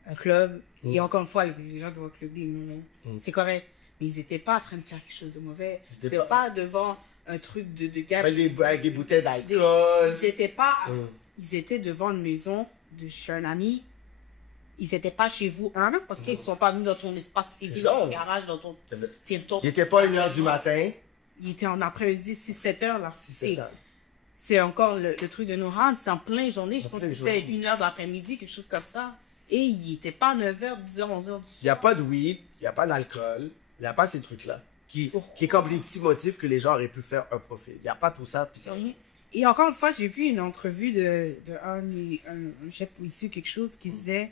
un club. Et encore une fois, les gens devant le club, non, c'est correct. Mais ils n'étaient pas en train de faire quelque chose de mauvais. Ils n'étaient pas devant un truc de gars. Avec des bouteilles d'alcool. Ils n'étaient pas... Ils étaient devant une maison de chez un ami. Ils n'étaient pas chez vous, hein, parce qu'ils ne sont pas venus dans ton espace privé, dans ton garage, dans ton... Ils n'étaient pas 1h du matin. Ils étaient en après-midi, 6-7 heures, là. 6-7 heures. C'est encore le truc de Noran, c'était en pleine journée. Je pense que c'était 1h de l'après-midi, quelque chose comme ça. Et il n'était pas 9h, 10h, 11h du soir. Il n'y a pas de weed, il n'y a pas d'alcool, il n'y a pas ces trucs-là. Qui est comme les petits motifs que les gens auraient pu faire un profil. Il n'y a pas tout ça. Puis ça. Et encore une fois, j'ai vu une entrevue de un chef policier ou quelque chose qui disait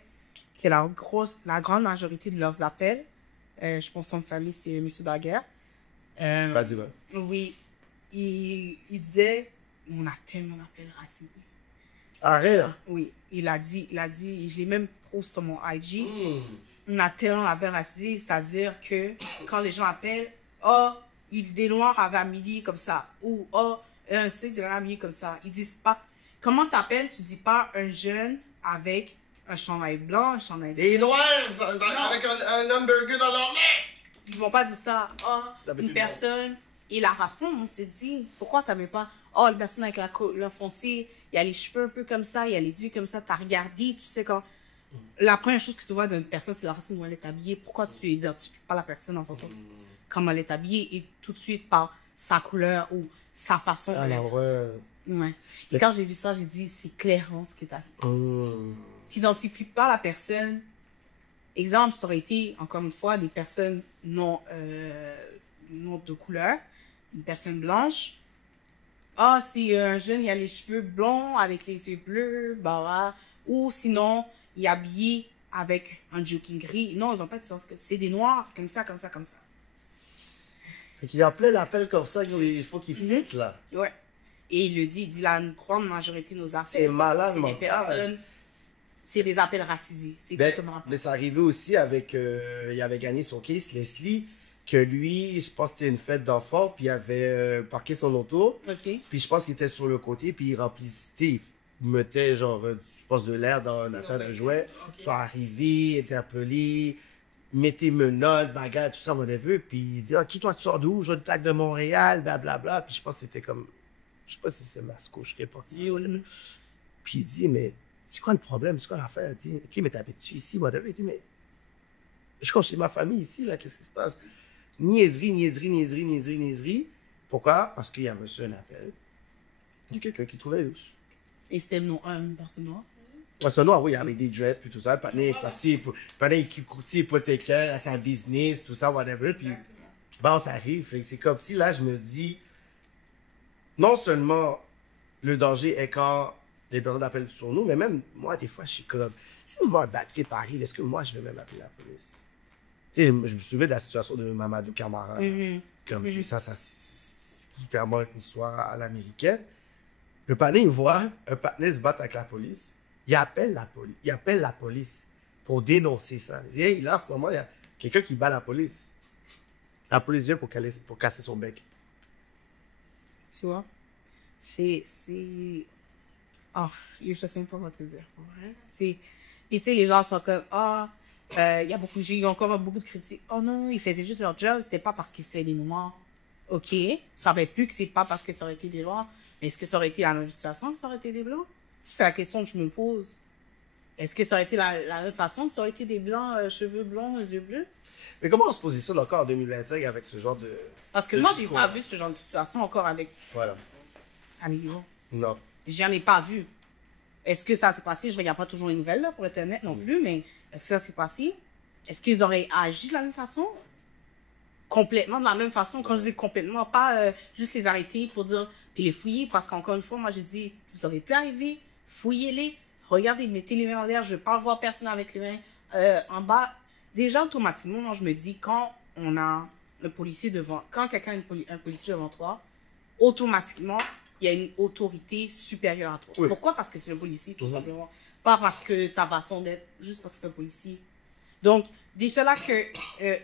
que la grande majorité de leurs appels, je pense que son famille, c'est M. Daguerre. Pas du mal. Oui. Il disait, on a tellement d'appels racisés. Arrête. Oui. Il a dit, je l'ai même posté sur mon IG. On a tellement d'appels racisés, c'est-à-dire que quand les gens appellent, oh, des noirs avaient à midi comme ça, ou oh, un six de la comme ça. Ils disent pas, comment t'appelles, tu dis pas un jeune avec un chandail blanc, un chandail... Des noirs avec un hamburger dans leur main. Ils vont pas dire ça, oh, une personne... Et la façon, on s'est dit, pourquoi t'as même pas, oh, une personne avec la couleur foncée, il y a les cheveux un peu comme ça, il y a les yeux comme ça, t'as regardé, tu sais quand... La première chose que tu vois d'une personne, c'est la façon dont elle est habillée. Pourquoi tu identifies pas la personne en fonction de comment elle est habillée et tout de suite par sa couleur ou sa façon d'être. Ouais. Et quand j'ai vu ça, j'ai dit, c'est clairement ce que tu as fait. Tu n'identifies pas la personne. Exemple, ça aurait été, encore une fois, des personnes non de couleur, une personne blanche. Ah, c'est un jeune, il a les cheveux blonds avec les yeux bleus, bah, ou sinon, il est habillé avec un jogging gris. Non, ils n'ont pas de sens que c'est des noirs, comme ça, comme ça, comme ça. Fait qu'il appelait l'appel comme ça, il faut qu'il fitte, là. Ouais. Et il le dit, la grande majorité de nos appels. C'est malade, c'est des personnes, c'est des appels racisés. C'est exactement mais c'est arrivé aussi avec, il avait gagné son case, Leslie, que lui, je pense que c'était une fête d'enfants, puis il avait parqué son auto. OK. Puis je pense qu'il était sur le côté, puis il remplissait, il mettait genre, je pense, de l'air dans une affaire de jouets. Okay. Ils sont arrivés, interpellés, mettez menottes, bagarre, tout ça, mon neveu. Puis il dit, OK, toi, tu sors d'où? Je te plaque de Montréal, blablabla. Puis je pense que c'était comme, je sais pas si c'est Mascouche qui est parti. Puis il dit, mais c'est quoi le problème? C'est quoi l'affaire? Il dit, OK, mais t'habites-tu ici, whatever? Il dit, mais je compte chez ma famille ici, là, qu'est-ce qui se passe? Niaiserie. Pourquoi? Parce qu'il y a reçu un appel de quelqu'un qui trouvait louche. Et c'était une personne noire? Personne noire, oui, avec des dreads, puis tout ça. Pendant qu'il courtier hypothécaire à sa business, tout ça, whatever. Puis, bon, ça arrive. C'est comme si, là, je me dis, non seulement le danger est quand les personnes appellent sur nous, mais même moi, des fois, je suis comme, si moi, un bad trip arrive, est-ce que moi, je vais même appeler la police? Tu sais, je me souviens de la situation de Mamadou Camara. Comme ça, c'est vraiment une histoire à l'américaine. Le panier, il voit un panier se battre avec la police. Il appelle la police pour dénoncer ça. Et là, en ce moment, il y a quelqu'un qui bat la police. La police vient pour casser son bec. Tu vois? C'est... Oh, je sais même pas quoi te dire. Et tu sais, les gens sont comme, j'ai eu encore beaucoup de critiques. Oh non, ils faisaient juste leur job, c'était pas parce qu'ils étaient des noirs. OK, ça aurait pu que c'est pas parce que ça aurait été des Noirs, mais est-ce que ça aurait été la même situation que ça aurait été des Blancs? C'est la question que je me pose. Est-ce que ça aurait été la même façon que ça aurait été des Blancs, cheveux blonds, yeux bleus? Mais comment on se positionne encore en 2025 avec ce genre de... Parce que de moi, j'ai discours? pas vu ce genre de situation encore avec Voilà. Amigo. Non. J'en ai pas vu. Est-ce que ça s'est passé? Je regarde pas toujours les nouvelles, là, pour être honnête non plus, mais est-ce que ça s'est passé? Est-ce qu'ils auraient agi de la même façon? Complètement de la même façon. Quand je dis complètement, pas juste les arrêter pour dire, puis les fouiller, parce qu'encore une fois, moi, j'ai dit, vous auriez pu arriver, fouillez-les, regardez, mettez les mains en l'air, je veux pas voir personne avec les mains en bas. Déjà, automatiquement, moi, je me dis, quand on a un policier devant, quand quelqu'un a un policier devant toi, automatiquement, il y a une autorité supérieure à toi. Oui. Pourquoi? Parce que c'est un policier, tout simplement. Pas parce que sa façon d'être, juste parce que c'est un policier. Donc, déjà là que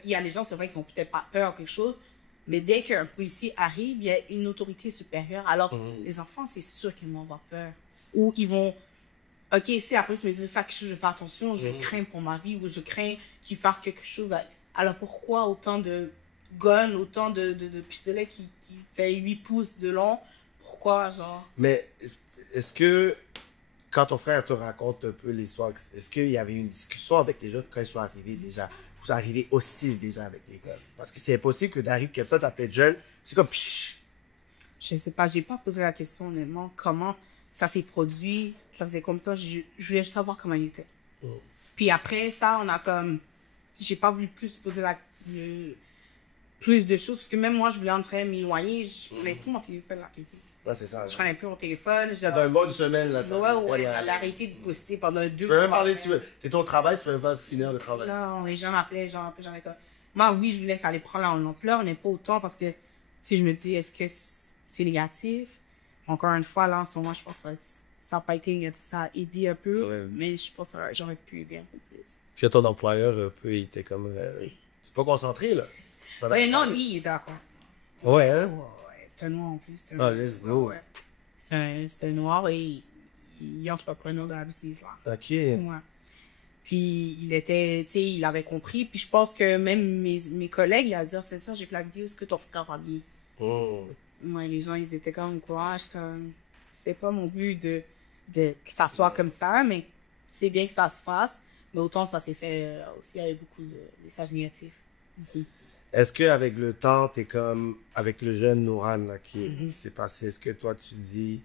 il y a des gens, c'est vrai qu'ils ont peut-être pas peur ou quelque chose, mais dès qu'un policier arrive, il y a une autorité supérieure. Alors, les enfants, c'est sûr qu'ils vont avoir peur. Ou ils vont, OK, si la police me dit, fais quelque chose, je fais attention, je crains pour ma vie, ou je crains qu'il fasse quelque chose. Alors, pourquoi autant de guns, autant de pistolets qui fait 8 pouces de long? Pourquoi, genre? Mais est-ce que, quand ton frère te raconte un peu l'histoire, est-ce qu'il y avait une discussion avec les gens quand ils sont arrivés déjà? Vous arrivez hostiles déjà avec l'école? Parce que c'est impossible que d'arriver comme ça, t'appelles jeune, c'est comme pshh. Je sais pas, j'ai pas posé la question honnêtement, comment ça s'est produit, ça faisait combien de temps, je voulais juste savoir comment il était. Puis après ça, on a comme, j'ai pas voulu plus poser plus de choses, parce que même moi, je voulais entrer m'éloigner, je prenais plus mon téléphone là. Ouais, c'est ça. Je prenais plus mon téléphone, Dans un mois, une semaine, là. ouais, j'allais arrêter de poster pendant 2 Tu peux même parler, c'est ton travail, tu peux même pas finir le travail. Non, les gens m'appelaient, genre, j'avais comme... Moi, oui, je voulais que ça allait prendre en ampleur, mais pas autant, parce que, tu sais, je me dis, est-ce que c'est négatif? Encore une fois, là, en ce moment, je pense que ça n'a pas été négatif, ça a aidé un peu, Ouais. mais je pense que j'aurais pu aider un peu plus. Puis ton employeur, un peu, il était comme... c'est pas concentré, là. Ouais, non, lui, il était d'accord. Ouais, hein? Ouais, c'est un noir en plus. Ah, let's go. Ouais. C'est un noir et il est entrepreneur de la business, là. OK. Ouais. Puis il était, tu sais, il avait compris. Puis je pense que même mes collègues, il a dit, c'est ça, j'ai fait la vidéo, est-ce que ton frère va bien? Ouais, les gens, ils étaient comme, quoi, c'est pas mon but de que ça soit comme ça, mais c'est bien que ça se fasse. Mais autant ça s'est fait aussi avec beaucoup de messages négatifs. Est-ce qu'avec le temps, t'es comme, avec le jeune Nouran là, qui s'est passé, est-ce que toi, tu dis,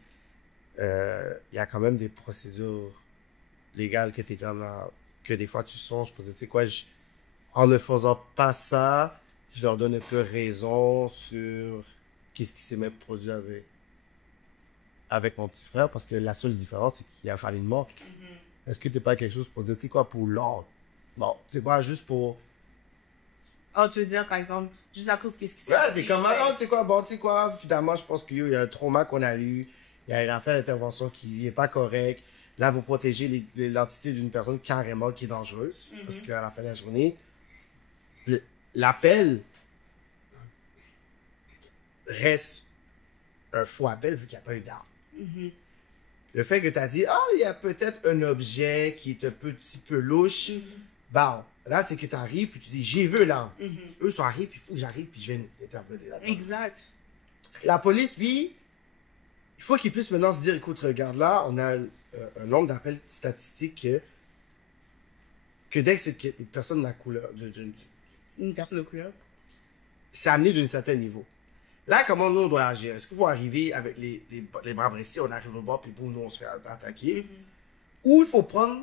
il y a quand même des procédures légales que t'es comme, que des fois tu songes pour dire, tu sais quoi, en ne faisant pas ça, je leur donne un peu raison sur qu'est-ce qui s'est même produit avec mon petit frère, parce que la seule différence, c'est qu'il a fallu une mort. Est-ce que t'es pas quelque chose pour dire, tu sais quoi, pour l'ordre? Bon, tu sais quoi, juste pour... Oh, tu veux dire, par exemple, juste à cause de ce qui s'est Ouais, t'es comme, tu sais quoi, bon, tu sais quoi, finalement, je pense qu'il y a un trauma qu'on a eu, il y a une affaire d'intervention qui n'est pas correcte. Là, vous protégez l'identité d'une personne carrément qui est dangereuse, parce qu'à la fin de la journée, l'appel reste un faux appel vu qu'il n'y a pas eu d'arme. Le fait que tu as dit, il y a peut-être un objet qui est un petit peu louche, bon, là, c'est que tu arrives, puis tu dis, j'ai vu l'arme. Eux sont arrivés, puis il faut que j'arrive, puis je viens interpeller là-dedans. Exact. La police, lui, il faut qu'il puisse maintenant se dire, écoute, regarde là, on a un nombre d'appels statistiques que dès que c'est une personne de la couleur, Une personne de couleur. c'est amené d'un certain niveau. Là, comment nous, on doit agir? Est-ce qu'il faut arriver avec les bras dressés, on arrive au bord, puis boum, nous, on se fait attaquer? Ou il faut prendre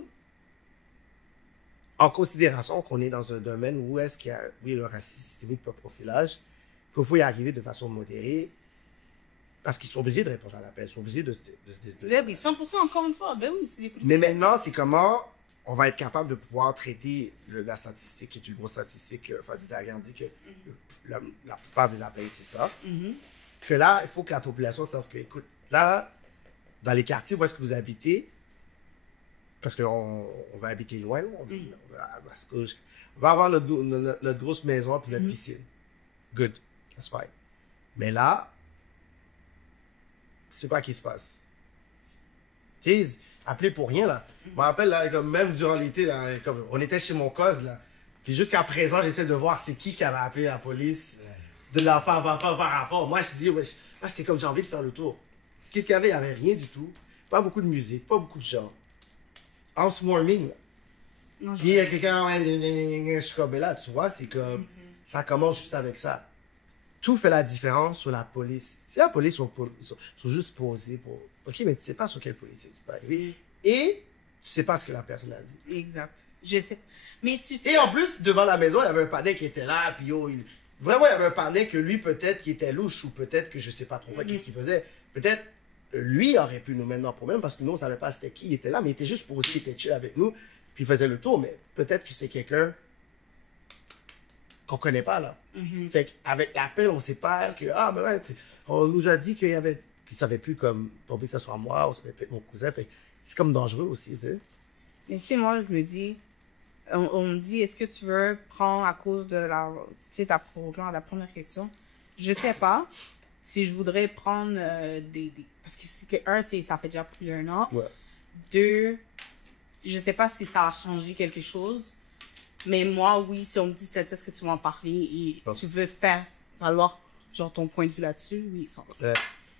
en considération qu'on est dans un domaine où est-ce qu'il y a, oui, le racisme systémique, le profilage, qu'il faut y arriver de façon modérée, parce qu'ils sont obligés de répondre à l'appel, ils sont obligés de Oui, 100% encore une fois, ben oui, c'est des policiers. Mais maintenant, c'est comment on va être capable de pouvoir traiter la statistique, qui est une grosse statistique, Fadi Dagan dit que la plupart des appels, c'est ça. Que là, il faut que la population sache que, écoute, là, dans les quartiers où est-ce que vous habitez, parce qu'on va habiter loin, on va à Mascouche, on va avoir notre grosse maison puis notre piscine. Good, that's fine. Mais là, c'est quoi qui se passe? Tu sais, appelé pour rien, là. Je me rappelle, là, comme même durant l'été, là, comme on était chez mon cause, là. Puis jusqu'à présent, j'essaie de voir c'est qui avait appelé la police de l'enfant avant. Moi, je dis, ouais, moi, j'étais comme, j'ai envie de faire le tour. Qu'est-ce qu'il y avait? Il n'y avait rien du tout. Pas beaucoup de musique, pas beaucoup de gens. Housewarming, là. Non, Puis il y a quelqu'un, je suis comme, mais là, tu vois, c'est comme, ça commence juste avec ça. Tout fait la différence sur la police. Si la police sont juste posés pour, ok, mais tu sais pas sur quelle police tu peux arriver. Et tu sais pas ce que la personne a dit. Exact. Je sais. Mais tu sais. Et en plus, devant la maison, il y avait un panais qui était là, puis yo, vraiment, il y avait un panais que lui, peut-être, qui était louche, ou peut-être que je sais pas trop qu'est-ce qu'il faisait. Peut-être, lui aurait pu nous mettre dans le problème, parce que nous, on savait pas c'était qui il était là, mais il était juste pour aussi, il était chill avec nous, puis il faisait le tour, mais peut-être que c'est quelqu'un qu'on connaît pas, là. Fait qu'avec l'appel, on sépare que, ah, ben ouais, on nous a dit qu'il y avait, puis il savait plus comme, tomber que ce soit moi, ou ça peut être mon cousin, fait que c'est comme dangereux aussi, tu sais. Mais tu sais, moi, je me dis, on me dit, est-ce que tu veux prendre à cause de la, tu sais, ta programme, la première question? Je sais pas si je voudrais prendre parce que ça fait déjà plus d'un an. Ouais. 2, je sais pas si ça a changé quelque chose. Mais moi, oui, si on me dit, est-ce que tu vas en parler et tu veux faire valoir, genre, ton point de vue là-dessus, oui, 100%. Ouais.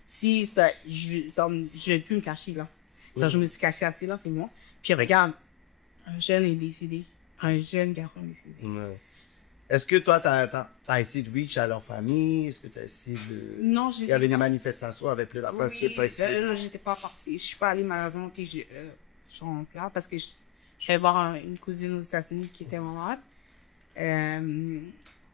Si je vais plus me cacher, là. Ça, je me suis cachée assez, là, c'est moi. Puis regarde, un jeune est décédé. Un jeune garçon est décédé. Ouais. Est-ce que toi, t'as essayé de reach à leur famille? Est-ce que t'as essayé de... Non, Il y avait des manifestations avec plein d'affaires. Est-ce que t'as essayé? Non, j'étais pas partie. Je suis pas allée malheureusement, puis je suis en place parce que j'allais voir une cousine aux États-Unis qui était malade.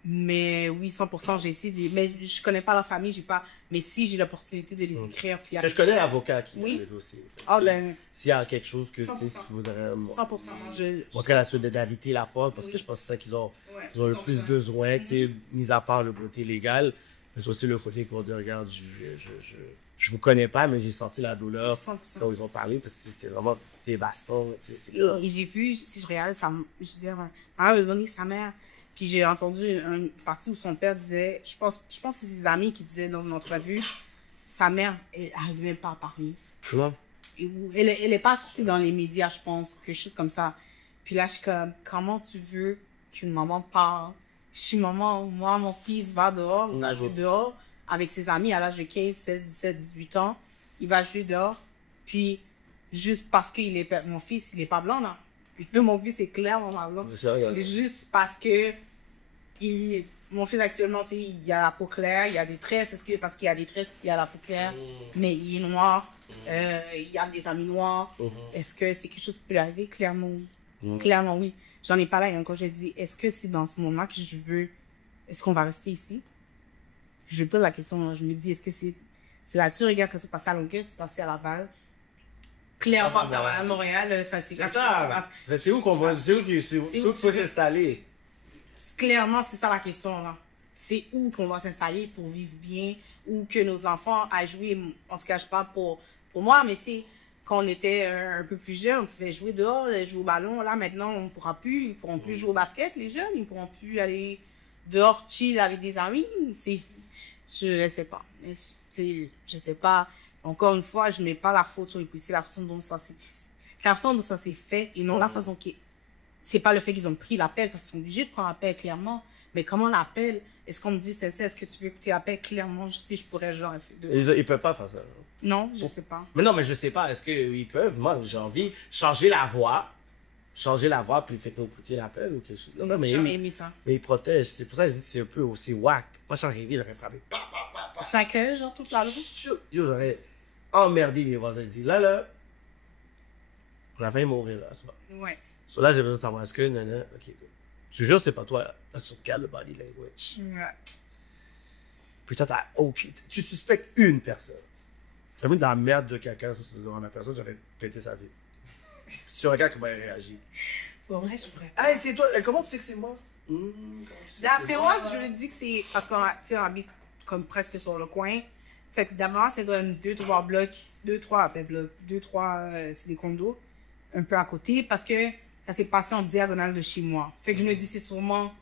Mais oui, 100%, j'ai essayé de... Mais je connais pas la famille, j'ai pas... Mais si j'ai l'opportunité de les écrire, puis... Je connais l'avocat qui Oui. a le dossier. Ah, ben... S'il y a quelque chose que tu 100%. voudrais... 100%. Montrer la solidarité, la force, parce que je pense que c'est ça qu'ils ont, ils ont le plus besoin, tu sais, mis à part le côté légal, mais c'est aussi le côté qu'on dit, regarde, je vous connais pas, mais j'ai senti la douleur 100%. quand ils ont parlé, parce que c'était vraiment dévastant. Tu sais, Et j'ai vu, si je regardais, je disais, ah, mais donné sa mère. Puis j'ai entendu une partie où son père disait, je pense que c'est ses amis qui disaient dans une entrevue, sa mère, elle n'arrive même pas à parler. tu vois? Et elle est pas sortie dans les médias, je pense, quelque chose comme ça. Puis là, je suis comme, comment tu veux qu'une maman parle? Je suis maman, moi, mon fils va dehors, il va jouer dehors avec ses amis à l'âge de 15, 16, 17, 18 ans. Il va jouer dehors. Puis, juste parce que mon fils, il est pas blanc, là. Mon fils est clairement pas blanc. Juste parce que mon fils actuellement, tu sais, il a la peau claire, il a des tresses. Est-ce que parce qu'il a des tresses, il a la peau claire, mais il est noir, il a des amis noirs. Est-ce que c'est quelque chose qui peut lui arriver? Clairement oui. Clairement oui. J'en ai parlé quand j'ai dit, est-ce que c'est dans ce moment que est-ce qu'on va rester ici? Je me pose la question, je me dis, est-ce que c'est là-dessus, regarde, ça s'est passé à Longueuil, ça s'est passé à Laval. Clairement, à Montréal, ça s'est passé. C'est où qu'on va, c'est où qu'il faut s'installer? Clairement, c'est ça la question, là. C'est où qu'on va s'installer pour vivre bien, ou que nos enfants aillent jouer, en tout cas, je parle pour moi, mais tu sais, quand on était un peu plus jeune, on pouvait jouer dehors, jouer au ballon. Là, maintenant, ils pourront plus jouer au basket, les jeunes, ils pourront plus aller dehors, chill avec des amis. Je ne sais pas. Je sais pas. Encore une fois, je ne mets pas la faute sur les policiers, la façon dont ça s'est fait, et non la façon qui... C'est pas le fait qu'ils ont pris l'appel, parce qu'ils sont obligés de prendre l'appel, clairement. Mais comment l'appel? Est-ce qu'on me dit, est-ce que tu veux écouter l'appel? Clairement, si je pourrais, genre... Ils peuvent pas faire ça. Non, je sais pas. Mais non, mais je sais pas. Est-ce qu'ils peuvent? Moi, j'ai envie de changer la voix, puis faites-nous écouter l'appel ou quelque chose. Non, mais j'aurais aimé ça. Mais ils protègent. C'est pour ça que je dis que c'est un peu aussi whack. Moi, je suis arrivé, j'aurais frappé. Chacun, genre, toute la journée. Yo, j'aurais emmerdé mes voisins. Je dis, là, on a failli mourir, là. Ouais. So là, j'ai besoin de savoir, est-ce que, ok, good. Je te jure, c'est pas toi, là, sur le body language. Ouais. Puis toi, tu suspectes une personne. J'ai mis dans la merde de quelqu'un devant la personne, j'aurais pété sa vie. Sur un gars qui m'aurait réagi. Pour vrai, je pourrais. Hey, c'est toi, comment tu sais que c'est moi? D'après moi, je le dis que c'est parce qu'on habite comme presque sur le coin. Fait que d'abord, c'est comme 2-3 blocs, 2-3 blocs, 2-3, c'est des condos, un peu à côté, parce que ça s'est passé en diagonale de chez moi. Fait que je me dis, c'est sûrement,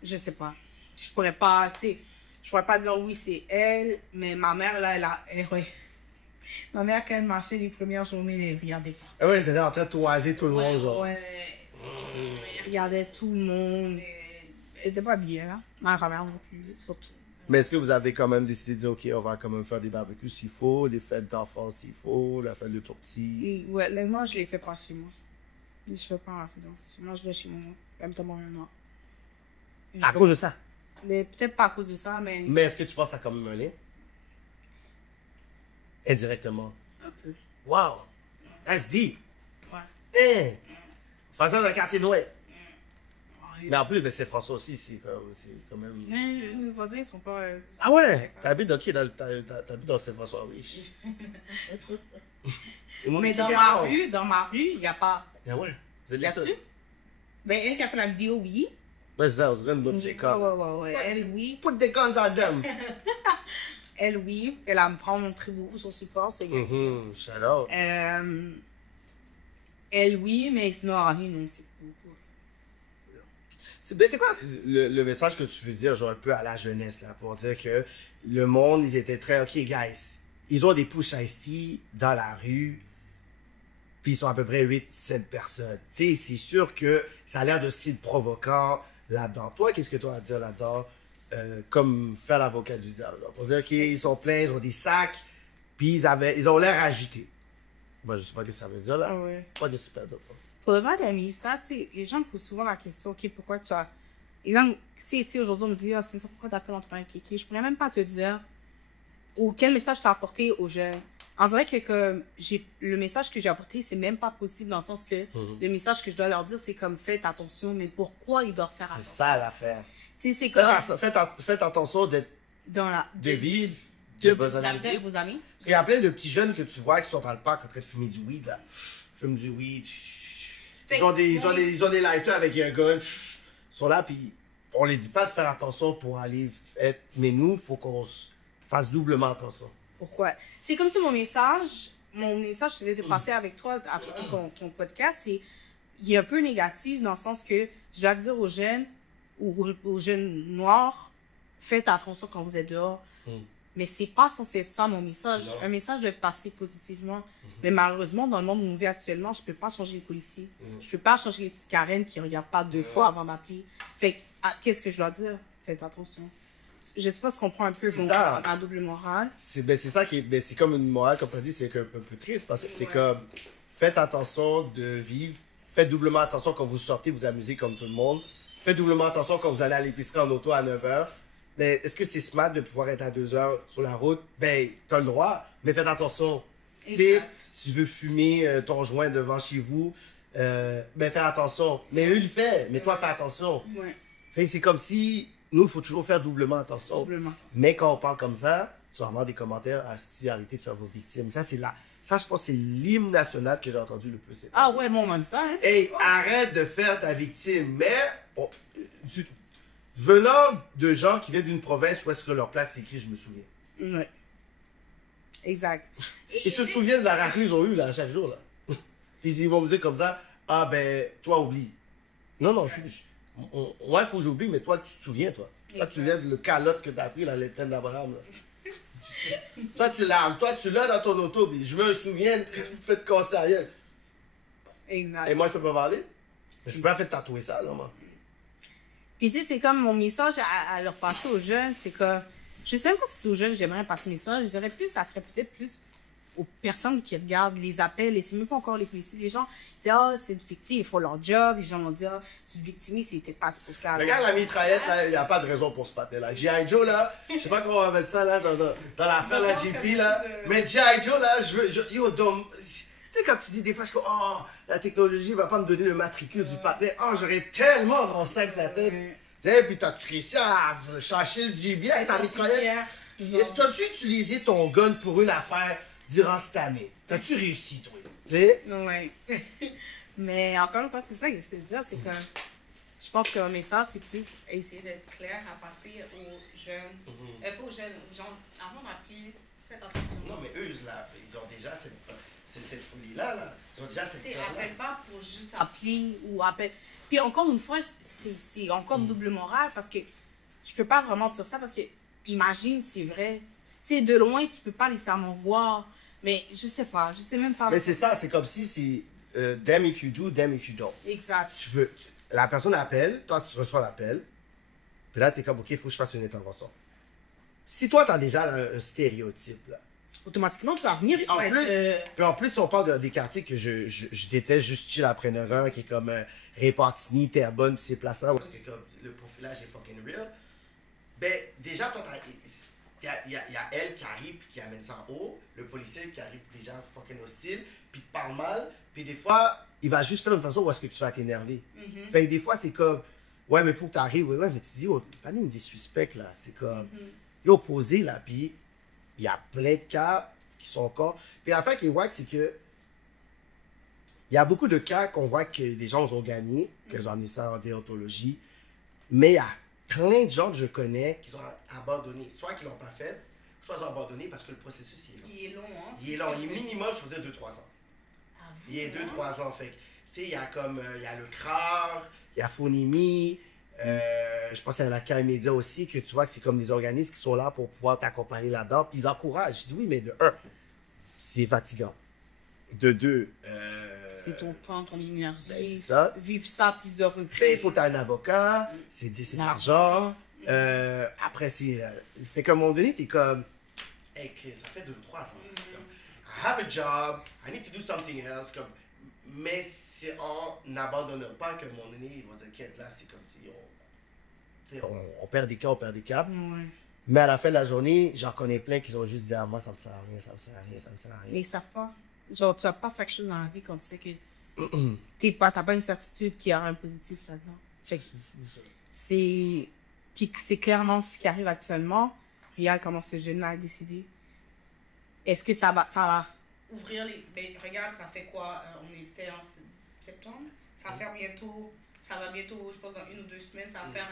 je sais pas. Je pourrais pas, tu sais, je pourrais pas dire oui, c'est elle, mais ma mère, là, ouais. Ma mère, quand elle marchait les premières journées, elle regardait pas. Ah ouais, c'était en train de toiser tout le monde, genre. Ouais. Elle regardait tout le monde. Elle était pas bien, là. Ma grand-mère non plus, surtout. Mais est-ce que vous avez quand même décidé de dire, OK, on va quand même faire des barbecues s'il faut, des fêtes d'enfants s'il faut, la fête de ton petit? Ouais, mais moi, je les fais pas chez moi. Je fais pas en Afrique. Moi, je vais chez moi. Même temps, moi. À cause de ça. Mais peut-être pas à cause de ça, mais Mais est-ce que tu penses à quand même un lien? Indirectement. un peu. Wow! That's deep! Ouais. Hein! Faire ça dans le quartier Noël. Mais en plus, ben, c'est François aussi, c'est quand même... Mais les voisins, ils sont pas... Ah ouais? T'habites t'habites dans Saint-François, oui. Mais dans ma rue, il n'y a pas... Ah ouais? Vous êtes Y a-tu? Ben, elle qui a fait la vidéo, oui. Ouais, c'est ça, on dirait une bonne check-up. Ouais. Elle, oui. Put the guns on them! Elle, oui. Elle a montré beaucoup son support, c'est bien. Shout out. Elle, oui, mais sinon, Henri, non, c'est beaucoup. C'est quoi le message que tu veux dire, genre un peu à la jeunesse, là, pour dire que le monde, ils étaient très, OK, guys, ils ont des push Ice Tea dans la rue, puis ils sont à peu près 8-7 personnes. Tu sais, c'est sûr que ça a l'air de style provoquant là-dedans. Toi, qu'est-ce que tu as à dire là-dedans, comme faire l'avocat du diable, là, pour dire qu'ils sont pleins, ils ont des sacs, puis ils ont l'air agités. Moi, je sais pas ce que ça veut dire, là. Ah ouais. Pas de super dire. Pour le vent d'amis, ça, c'est... Les gens me posent souvent la question, OK, pourquoi tu as... Exemple, si aujourd'hui on me dit, ah, c'est ça, pourquoi tu as fait l'entrepreneur Kéké, je pourrais même pas te dire ou quel message t'as apporté aux jeunes. On dirait que le message que j'ai apporté, c'est même pas possible dans le sens que le message que je dois leur dire, c'est comme, faites attention, mais pourquoi ils doivent faire attention? C'est ça l'affaire. C'est comme... Faites attention de vivre de vos amis. Parce qu'il y a plein de petits jeunes que tu vois qui sont dans le parc en train de fumer du weed, là. Fument du weed. Ils ont des lighters avec un gun. Ils sont là, puis on les dit pas de faire attention pour aller... Mais nous, il faut qu'on fasse doublement attention. Pourquoi? C'est comme si mon message, je faisais de passer avec toi à ton podcast, il est un peu négatif dans le sens que je dois dire aux jeunes, ou aux jeunes noirs, faites attention quand vous êtes dehors. Mais c'est pas censé être ça mon message. Non. Un message doit passer positivement. Mais malheureusement, dans le monde où on vit actuellement, je peux pas changer les policiers. Je peux pas changer les petites Karen qui regardent pas 2 fois avant de m'appeler. Fait que, qu'est-ce que je dois dire? Faites attention. Je sais pas si on comprend un peu la double morale. C'est ça qui est... c'est comme une morale, comme tu as dit, c'est un peu triste parce que c'est comme... Faites attention de vivre. Faites doublement attention quand vous sortez, vous amusez comme tout le monde. Faites doublement attention quand vous allez à l'épicerie en auto à 9 h. Mais est-ce que c'est smart de pouvoir être à 2 heures sur la route? Ben, t'as le droit, mais faites attention. Tu veux fumer ton joint devant chez vous, ben fais attention. Mais eux, ils le font, mais toi, fais attention. Ouais. C'est comme si, nous, il faut toujours faire doublement attention. Mais quand on parle comme ça, tu vas avoir des commentaires à arrêtez de faire vos victimes. Ça, je pense que c'est l'hymne national que j'ai entendu le plus. Ah ouais, bon, on m'a dit ça, hein? Hey, arrête de faire ta victime. Mais, venant de gens qui viennent d'une province où est-ce que leur plaque c'est écrit, je me souviens. Ouais. Exact. Ils se souviennent de la raclée qu'ils ont eue là, chaque jour. Là. Puis ils vont me dire comme ça, ah ben, toi oublie. Non, ouais, il faut que j'oublie, mais toi, tu te souviens, toi. Toi, tu viens de le calotte que tu as pris, la l'étreinte d'Abraham. Toi, tu l'as dans ton auto, puis je me souviens que tu me fais de casser à elle. Exact. Et moi, je peux pas parler. Je peux pas faire tatouer ça, là, moi. Puis tu sais, c'est comme mon message à leur passer aux jeunes, c'est que je sais même pas si c'est aux jeunes j'aimerais passer le message, je dirais plus, ça serait peut-être plus aux personnes qui regardent les appels, et c'est même pas encore les policiers, les gens disent, ah, c'est une victime, ils font leur job, les gens vont dire, tu te victimises, c'était pas pour ça. Regarde la mitraillette, là, il n'y a pas de raison pour se battre, là. G.I. Joe, là, je sais pas comment on va mettre ça, là, dans l'affaire, la JP, là, mais G.I. Joe, là, yo, tu sais, quand tu dis des fois, je suis comme, oh, la technologie va pas me donner le matricule du partenaire. Oh, j'aurais tellement avancé avec sa tête. Tu sais, puis t'as-tu réussi à chercher le gibier avec ta mitraillette? T'as-tu utilisé ton gun pour une affaire durant cette année? T'as-tu réussi, toi? Tu sais? Oui. Mais encore une fois, c'est ça que j'essaie de dire, c'est que je pense qu'un message, c'est plus essayer d'être clair à passer aux jeunes. Pas aux jeunes, aux gens, avant d'appeler, faites attention. Non, mais eux, là, ils ont déjà cette folie-là, là. Ils ont déjà cette folie-là. Appelle pas pour juste appeler ou appeler. Puis encore une fois, c'est encore double morale parce que je peux pas vraiment dire ça parce que, imagine, c'est vrai. Tu sais, de loin, tu peux pas nécessairement voir. Mais je sais pas, je sais même pas. Mais c'est ça, c'est comme si c'est damn if you do, damn if you don't. Exact. La personne appelle, toi tu reçois l'appel, puis là tu es comme, ok, il faut que je fasse une intervention. si toi, t'as déjà un stéréotype, là, Automatiquement, tu vas venir, puis tu vas être... puis en plus, si on parle des quartiers que je déteste, juste chill après 9 heures, qui est comme Répentigny, Terrebonne, puis ces places-là, où est-ce que comme, le profilage est fucking real, ben, déjà, toi, il y a elle qui arrive puis qui amène ça en haut, le policier qui arrive déjà fucking hostile, puis te parle mal, puis des fois, il va juste faire une façon où est-ce que tu vas t'énerver. Fait que des fois, c'est comme, ouais, mais il faut que tu arrives, ouais, mais tu dis, oh, pas une des suspects, là, c'est comme, il est opposé, là, puis il y a plein de cas qui sont encore. Puis la fin qui est wack, c'est que il y a beaucoup de cas qu'on voit que des gens ont gagné, qu'ils ont amené ça en déontologie, mais il y a plein de gens que je connais qui ont abandonné, soit qu'ils l'ont pas fait, soit ils ont abandonné parce que le processus il est long. Il est long, hein? Il est long, il est minimum, je veux dire, 2-3 ans. Il est 2-3 ans, fait que, tu sais, il y a comme, il y a le CRAR, il y a Fonimi, je pense qu'il y a la CAI Média aussi, que tu vois que c'est comme des organismes qui sont là pour pouvoir t'accompagner là-dedans, puis ils encouragent. Je dis oui, mais de un, c'est fatigant. De deux, C'est ton temps, ton énergie. ben, c'est ça. Vivre ça à plusieurs reprises. Ben, il faut que tu aies un avocat, c'est de l'argent. Après, c'est qu'à un moment donné, tu es comme, hey, ça fait 2-3 ans. C'est comme, I have a job, I need to do something else. Comme, mais c'est en n'abandonnant pas qu'à un moment donné, ils vont dire, quête là, c'est comme si on perd des cas, on perd des cas. Ouais. Mais à la fin de la journée, j'en connais plein qui ont juste dit, ah, moi, ça me sert à rien, ça me sert à rien, ça me sert à rien. Mais ça fait. Genre, tu vas pas faire quelque chose dans la vie quand tu sais que t'as pas une certitude qu'il y aura un positif là-dedans. Fait que c'est clairement ce qui arrive actuellement. Regarde comment ce jeune-là a décidé. Est-ce que ça va ouvrir les... Ben, regarde, ça fait quoi? C'était en septembre. Ça va faire bientôt... Ça va bientôt, je pense, dans 1 ou 2 semaines, ça va faire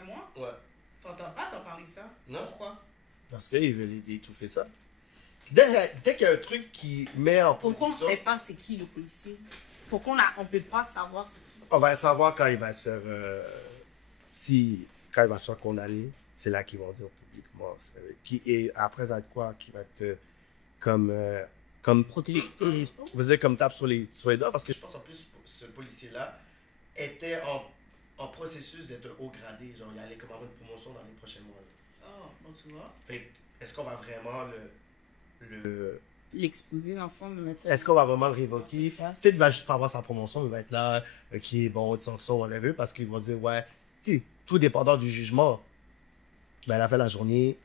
un mois. Ouais. T'entends pas t'en parler de ça? Non. Pourquoi? Parce qu'ils veulent étouffer ça. Dès qu'il y a un truc qui met en Pourquoi on position... ne sait pas c'est qui le policier? Pourquoi on peut pas savoir c'est qui? On va savoir quand il va se faire... quand il va se faire condamner, c'est là qu'ils vont dire publiquement. Et après, ça va être quoi? Qui va être comme protéger... Vous dire comme tape sur les doigts? Parce que je pense en plus, ce policier-là était en processus d'être haut gradé. Genre, il allait comme avoir une promotion dans les prochains mois. Oh, bon, tu vois. Fait est-ce qu'on va vraiment L'exposer, l'enfant, le mettre... Est-ce qu'on va vraiment le révoquer? Face. Peut-être qu'il va juste pas avoir sa promotion, il va être là, qui est bon, de sanction, whatever, parce qu'ils vont dire, ouais, tu sais, tout dépendant du jugement, ben à la fin de la journée,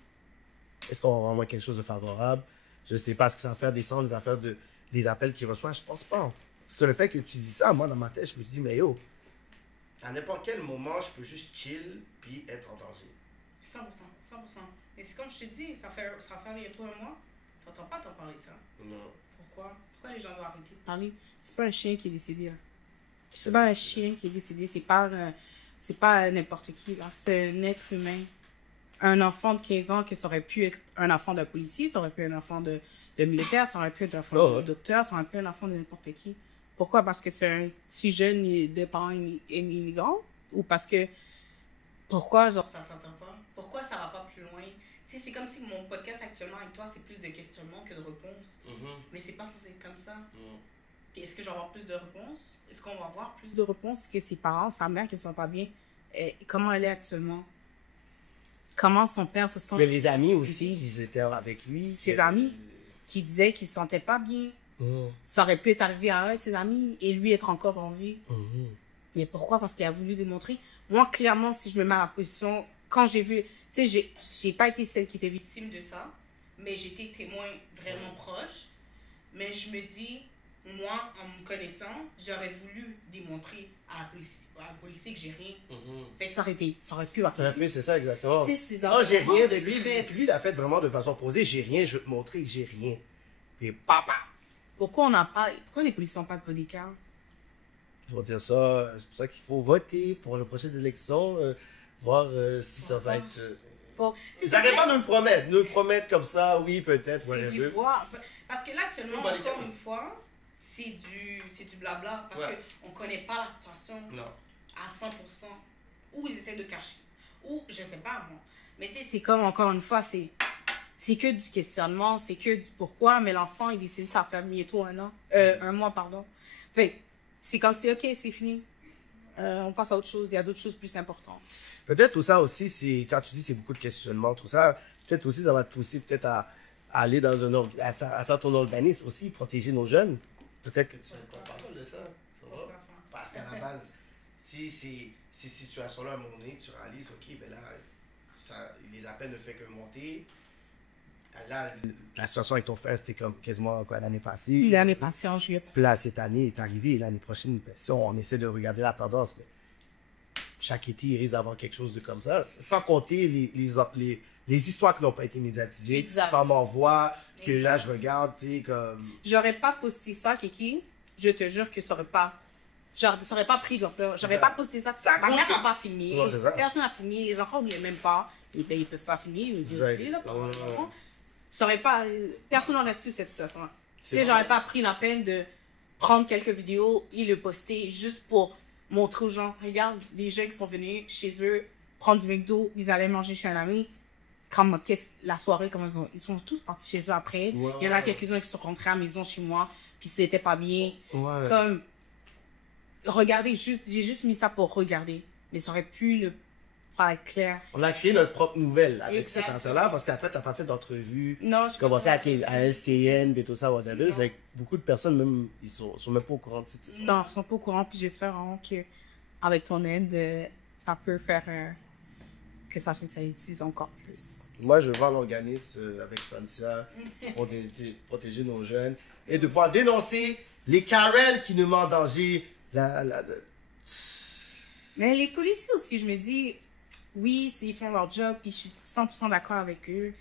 est-ce qu'on va avoir vraiment quelque chose de favorable? Je sais pas ce que ça va faire descendre les affaires les appels qu'il reçoit, je pense pas. C'est le fait que tu dis ça, moi, dans ma tête, je me dis, mais yo, à n'importe quel moment, je peux juste chill puis être en danger. 100%. Et c'est comme je te dis, ça va faire bientôt un mois. T'entends pas t'en parler de ça. Non. Pourquoi les gens doivent arrêter de parler? C'est pas un chien qui est décédé, là. C'est pas un chien qui est décédé, c'est pas n'importe qui, là. C'est un être humain. Un enfant de 15 ans, que ça aurait pu être un enfant de policier, ça aurait pu être un enfant de militaire, ça aurait pu être un enfant de docteur, ça aurait pu être un enfant de n'importe qui. Pourquoi? Parce que c'est un petit jeune de parents immigrants? Ou parce que... Pourquoi, genre, ça s'entend pas? Pourquoi ça va pas plus loin? Tu sais, c'est comme si mon podcast actuellement avec toi, c'est plus de questionnements que de réponses. Mais c'est pas censé être comme ça. Puis est-ce que je vais avoir plus de réponses? Est-ce qu'on va avoir plus de réponses que ses parents, sa mère qui ne se sent pas bien? Comment elle est actuellement? Comment son père se sent? Mais les amis aussi, ils étaient avec lui. Ses amis qui disaient qu'il se sentait pas bien. Ça aurait pu être arrivé à un de ses amis et lui être encore en vie. Mais pourquoi? Parce qu'il a voulu démontrer. Moi, clairement, si je me mets à la position, quand j'ai vu, tu sais, j'ai pas été celle qui était victime de ça, mais j'étais témoin vraiment proche. Mais je me dis, moi, en me connaissant, j'aurais voulu démontrer à la policier que j'ai rien. Fait que ça aurait pu arriver. C'est ça, exactement. Non, j'ai rien de lui. Lui, il a fait vraiment de façon posée. J'ai rien, je vais te montrer que j'ai rien. Et papa. Pourquoi les policiers n'ont pas de bodyguard? Je vais dire ça, c'est pour ça qu'il faut voter pour les prochaines élections, voir si ça va être... Ils n'arrêtent pas de nous le promettre comme ça, oui, peut-être, whatever. Parce que là, actuellement, encore une fois, c'est du blabla, parce qu'on ne connaît pas la situation à 100%, ou ils essaient de cacher, ou je sais pas, moi. Mais tu sais, c'est comme, encore une fois, c'est que du questionnement, c'est que du pourquoi, mais l'enfant, il décide ça faire bientôt un mois, pardon. Fait c'est quand c'est OK, c'est fini. On passe à autre chose. Il y a d'autres choses plus importantes. Peut-être tout ça aussi, c'est quand tu dis c'est beaucoup de questionnements, tout ça, peut-être aussi, ça va te pousser peut-être à aller dans à faire ton organisme aussi, protéger nos jeunes. Peut-être que tu vas parler de ça. Ça va? Parce qu'à la base, si ces situations-là, à un moment donné, tu réalises, OK, ben là, les appels ne font que monter. Là, la situation avec ton frère, c'était comme quasiment quoi, l'année passée. L'année passée, en juillet. Puis là, cette année est arrivée. L'année prochaine, ben, si on essaie de regarder la tendance, mais chaque été, il risque d'avoir quelque chose de comme ça. Sans compter les histoires qui n'ont pas été médiatisées. Exact. Comme on voit, que là, je regarde, tu sais, comme... J'aurais pas posté ça, Kiki. Je te jure que ça aurait pas... Genre, ça aurait pas pris d'ampleur. J'aurais pas posté ça. Ma mère n'a pas filmé. Non, c'est ça. Personne n'a filmé. Les enfants n'oubliaient même pas. Ils peuvent pas filmer. Ils Exact. disent, là, Ouais. ça aurait pas... Personne n'aurait su cette situation. C'est Si vrai. j'aurais pas pris la peine de prendre quelques vidéos et le poster juste pour montrer aux gens, regarde, les gens qui sont venus chez eux, prendre du McDo, ils allaient manger chez un ami. La soirée, comment ils sont tous partis chez eux après. Ouais. Il y en a quelques-uns qui sont rentrés à la maison chez moi, puis c'était pas bien. Ouais. Comme, regardez, j'ai juste mis ça pour regarder. Mais ça aurait pu ne pas être clair. On a créé notre propre nouvelle avec Exact. cette affaire-là, parce qu'après, tu n'as pas fait d'entrevue. Non, je Tu commençais comprends. à STN et tout ça, whatever. Non. Avec beaucoup de personnes, même, ils sont même pas au courant de cette histoire. Non, ils sont pas au courant, puis j'espère vraiment que, avec ton aide, ça peut faire que ça utilise encore plus. Moi, je vends l'organisme avec Stancia, protéger nos jeunes et de pouvoir dénoncer les Karen qui nous mettent en danger. Mais les policiers aussi, je me dis, oui, ils font leur job, puis je suis 100% d'accord avec eux.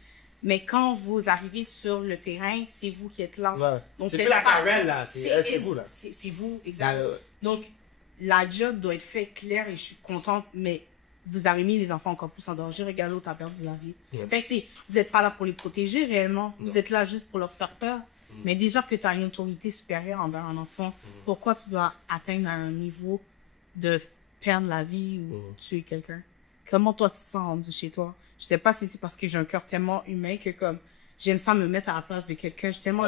Mais quand vous arrivez sur le terrain, c'est vous qui êtes là. Ouais. Donc, C'est quelque plus la part, Karen, là. C'est vous, là. C'est vous, exact. Ouais. Donc, la job doit être faite claire et je suis contente, mais vous avez mis les enfants encore plus en danger. Regarde, l'autre a perdu la vie. Ouais. Fait que vous n'êtes pas là pour les protéger réellement. Non. Vous êtes là juste pour leur faire peur. Mais déjà que tu as une autorité supérieure envers un enfant, pourquoi tu dois atteindre à un niveau de perdre la vie ou tuer quelqu'un? Comment toi tu te sens rendu chez toi? Je sais pas si c'est parce que j'ai un cœur tellement humain que comme j'aime ça me mettre à la place de quelqu'un. J'ai tellement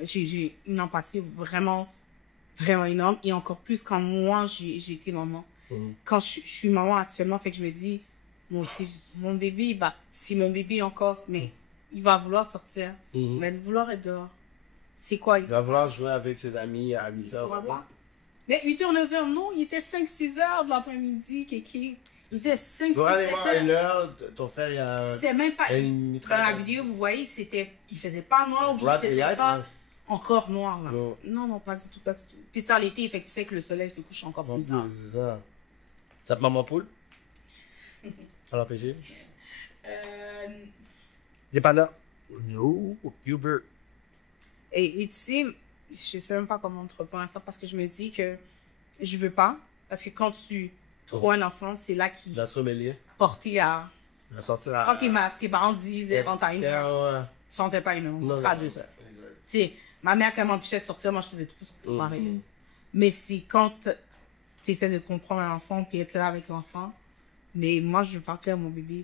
j'ai une empathie vraiment, vraiment énorme. Et encore plus quand moi j'ai été maman. Quand je suis maman actuellement, fait que je me dis, moi aussi, mon bébé, bah, si mon bébé encore, mais il va vouloir sortir, il va vouloir être dehors. C'est quoi? Il va vouloir jouer avec ses amis à 8 Il pourra h. pas. Mais 8h, 9h, non, il était 5-6 heures de l'après-midi, Kiki. Il était 5-6 Pour aller voir une heures. heure, ton frère, il a C'était même pas. une Dans mitraille. la vidéo, vous voyez, il faisait pas noir, ou il Droite et faisait light, pas ouais. encore noir, là. Non. Non, non, pas du tout, pas du tout. Puis c'est dans l'été, fait que tu sais que le soleil se couche encore plus tard. C'est ça. Ça te maman poule? Ça l'empêcher? Dépendant. No, Uber. Et tu sais, je sais même pas comment te répondre à ça parce que je me dis que je veux pas. Parce que quand tu trouves un enfant, c'est là qu'il Il va se remélier. porté à. Il va sortir à. Quand tes parents disent rentre à 1h, Ouais. tu sentais pas 1h, Non, pas à non, 2h. exact. Tu sais, ma mère, quand elle m'empêchait de sortir, moi je faisais tout pour pareil. Mais c'est quand tu essaies de comprendre un enfant puis être là avec l'enfant. Mais moi, je veux pas perdre mon bébé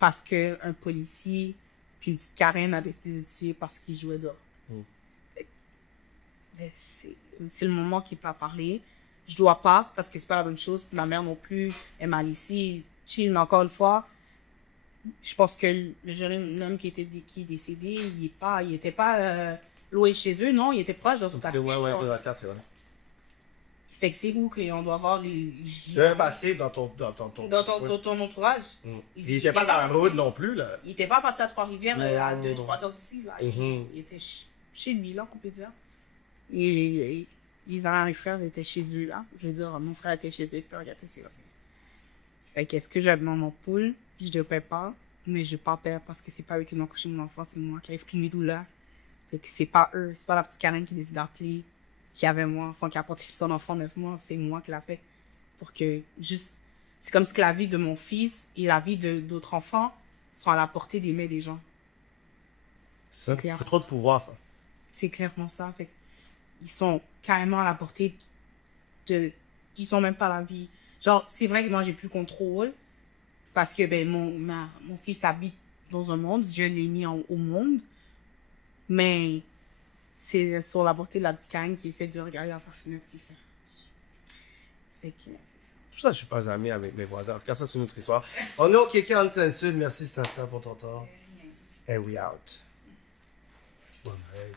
parce qu'un policier puis une petite Karen a décidé de tuer parce qu'il jouait dehors. C'est le moment qu'il peut parler. Je dois pas parce que c'est pas la bonne chose. Ma mère non plus, elle m'a laissé chill. Mais encore une fois, je pense que le jeune homme qui est décédé, il était pas loué chez eux, non, il était proche dans son quartier, Ouais, ouais, je pense. ouais, c'est vrai. Fait que c'est où qu'on doit voir les... Tu veux passer dans ton entourage. Il était pas dans la route non plus, là. Il était pas parti à Trois-Rivières à Non. 2-3 heures d'ici. Là. Mhm. Il était chez lui, là, on peut dire. Et les enfants et frères étaient chez eux, là. Je veux dire, mon frère était chez eux, puis regardez, c'est aussi. Fait qu'est-ce que j'aime dans mon poule? Je ne paie pas, mais je ne vais pas perdre parce que c'est pas eux qui ont couché mon enfant, c'est moi qui ai pris mes douleurs. Fait que c'est pas eux, c'est pas la petite Karen qui décide d'appeler, qui avait moi, enfin, qui a porté son enfant 9 mois, c'est moi qui l'a fait. Pour que juste. C'est comme si la vie de mon fils et la vie d'autres enfants sont à la portée des mains des gens. C'est clair. trop de pouvoir, ça. C'est clairement ça. Fait ils sont carrément à la portée de. Ils sont même pas la vie. Genre, c'est vrai que moi, j'ai plus le contrôle. Parce que ben, mon fils habite dans un monde. Je l'ai mis au monde. Mais c'est sur la portée de la petite Karen qui essaie de regarder dans sa fenêtre et faire. Fait que, Je ça que je suis pas ami avec mes voisins. En tout cas, ça, c'est une autre histoire. On est au Kéké Hansen Sud. Merci, Stanislas, pour ton temps. And we out. Bon, hey.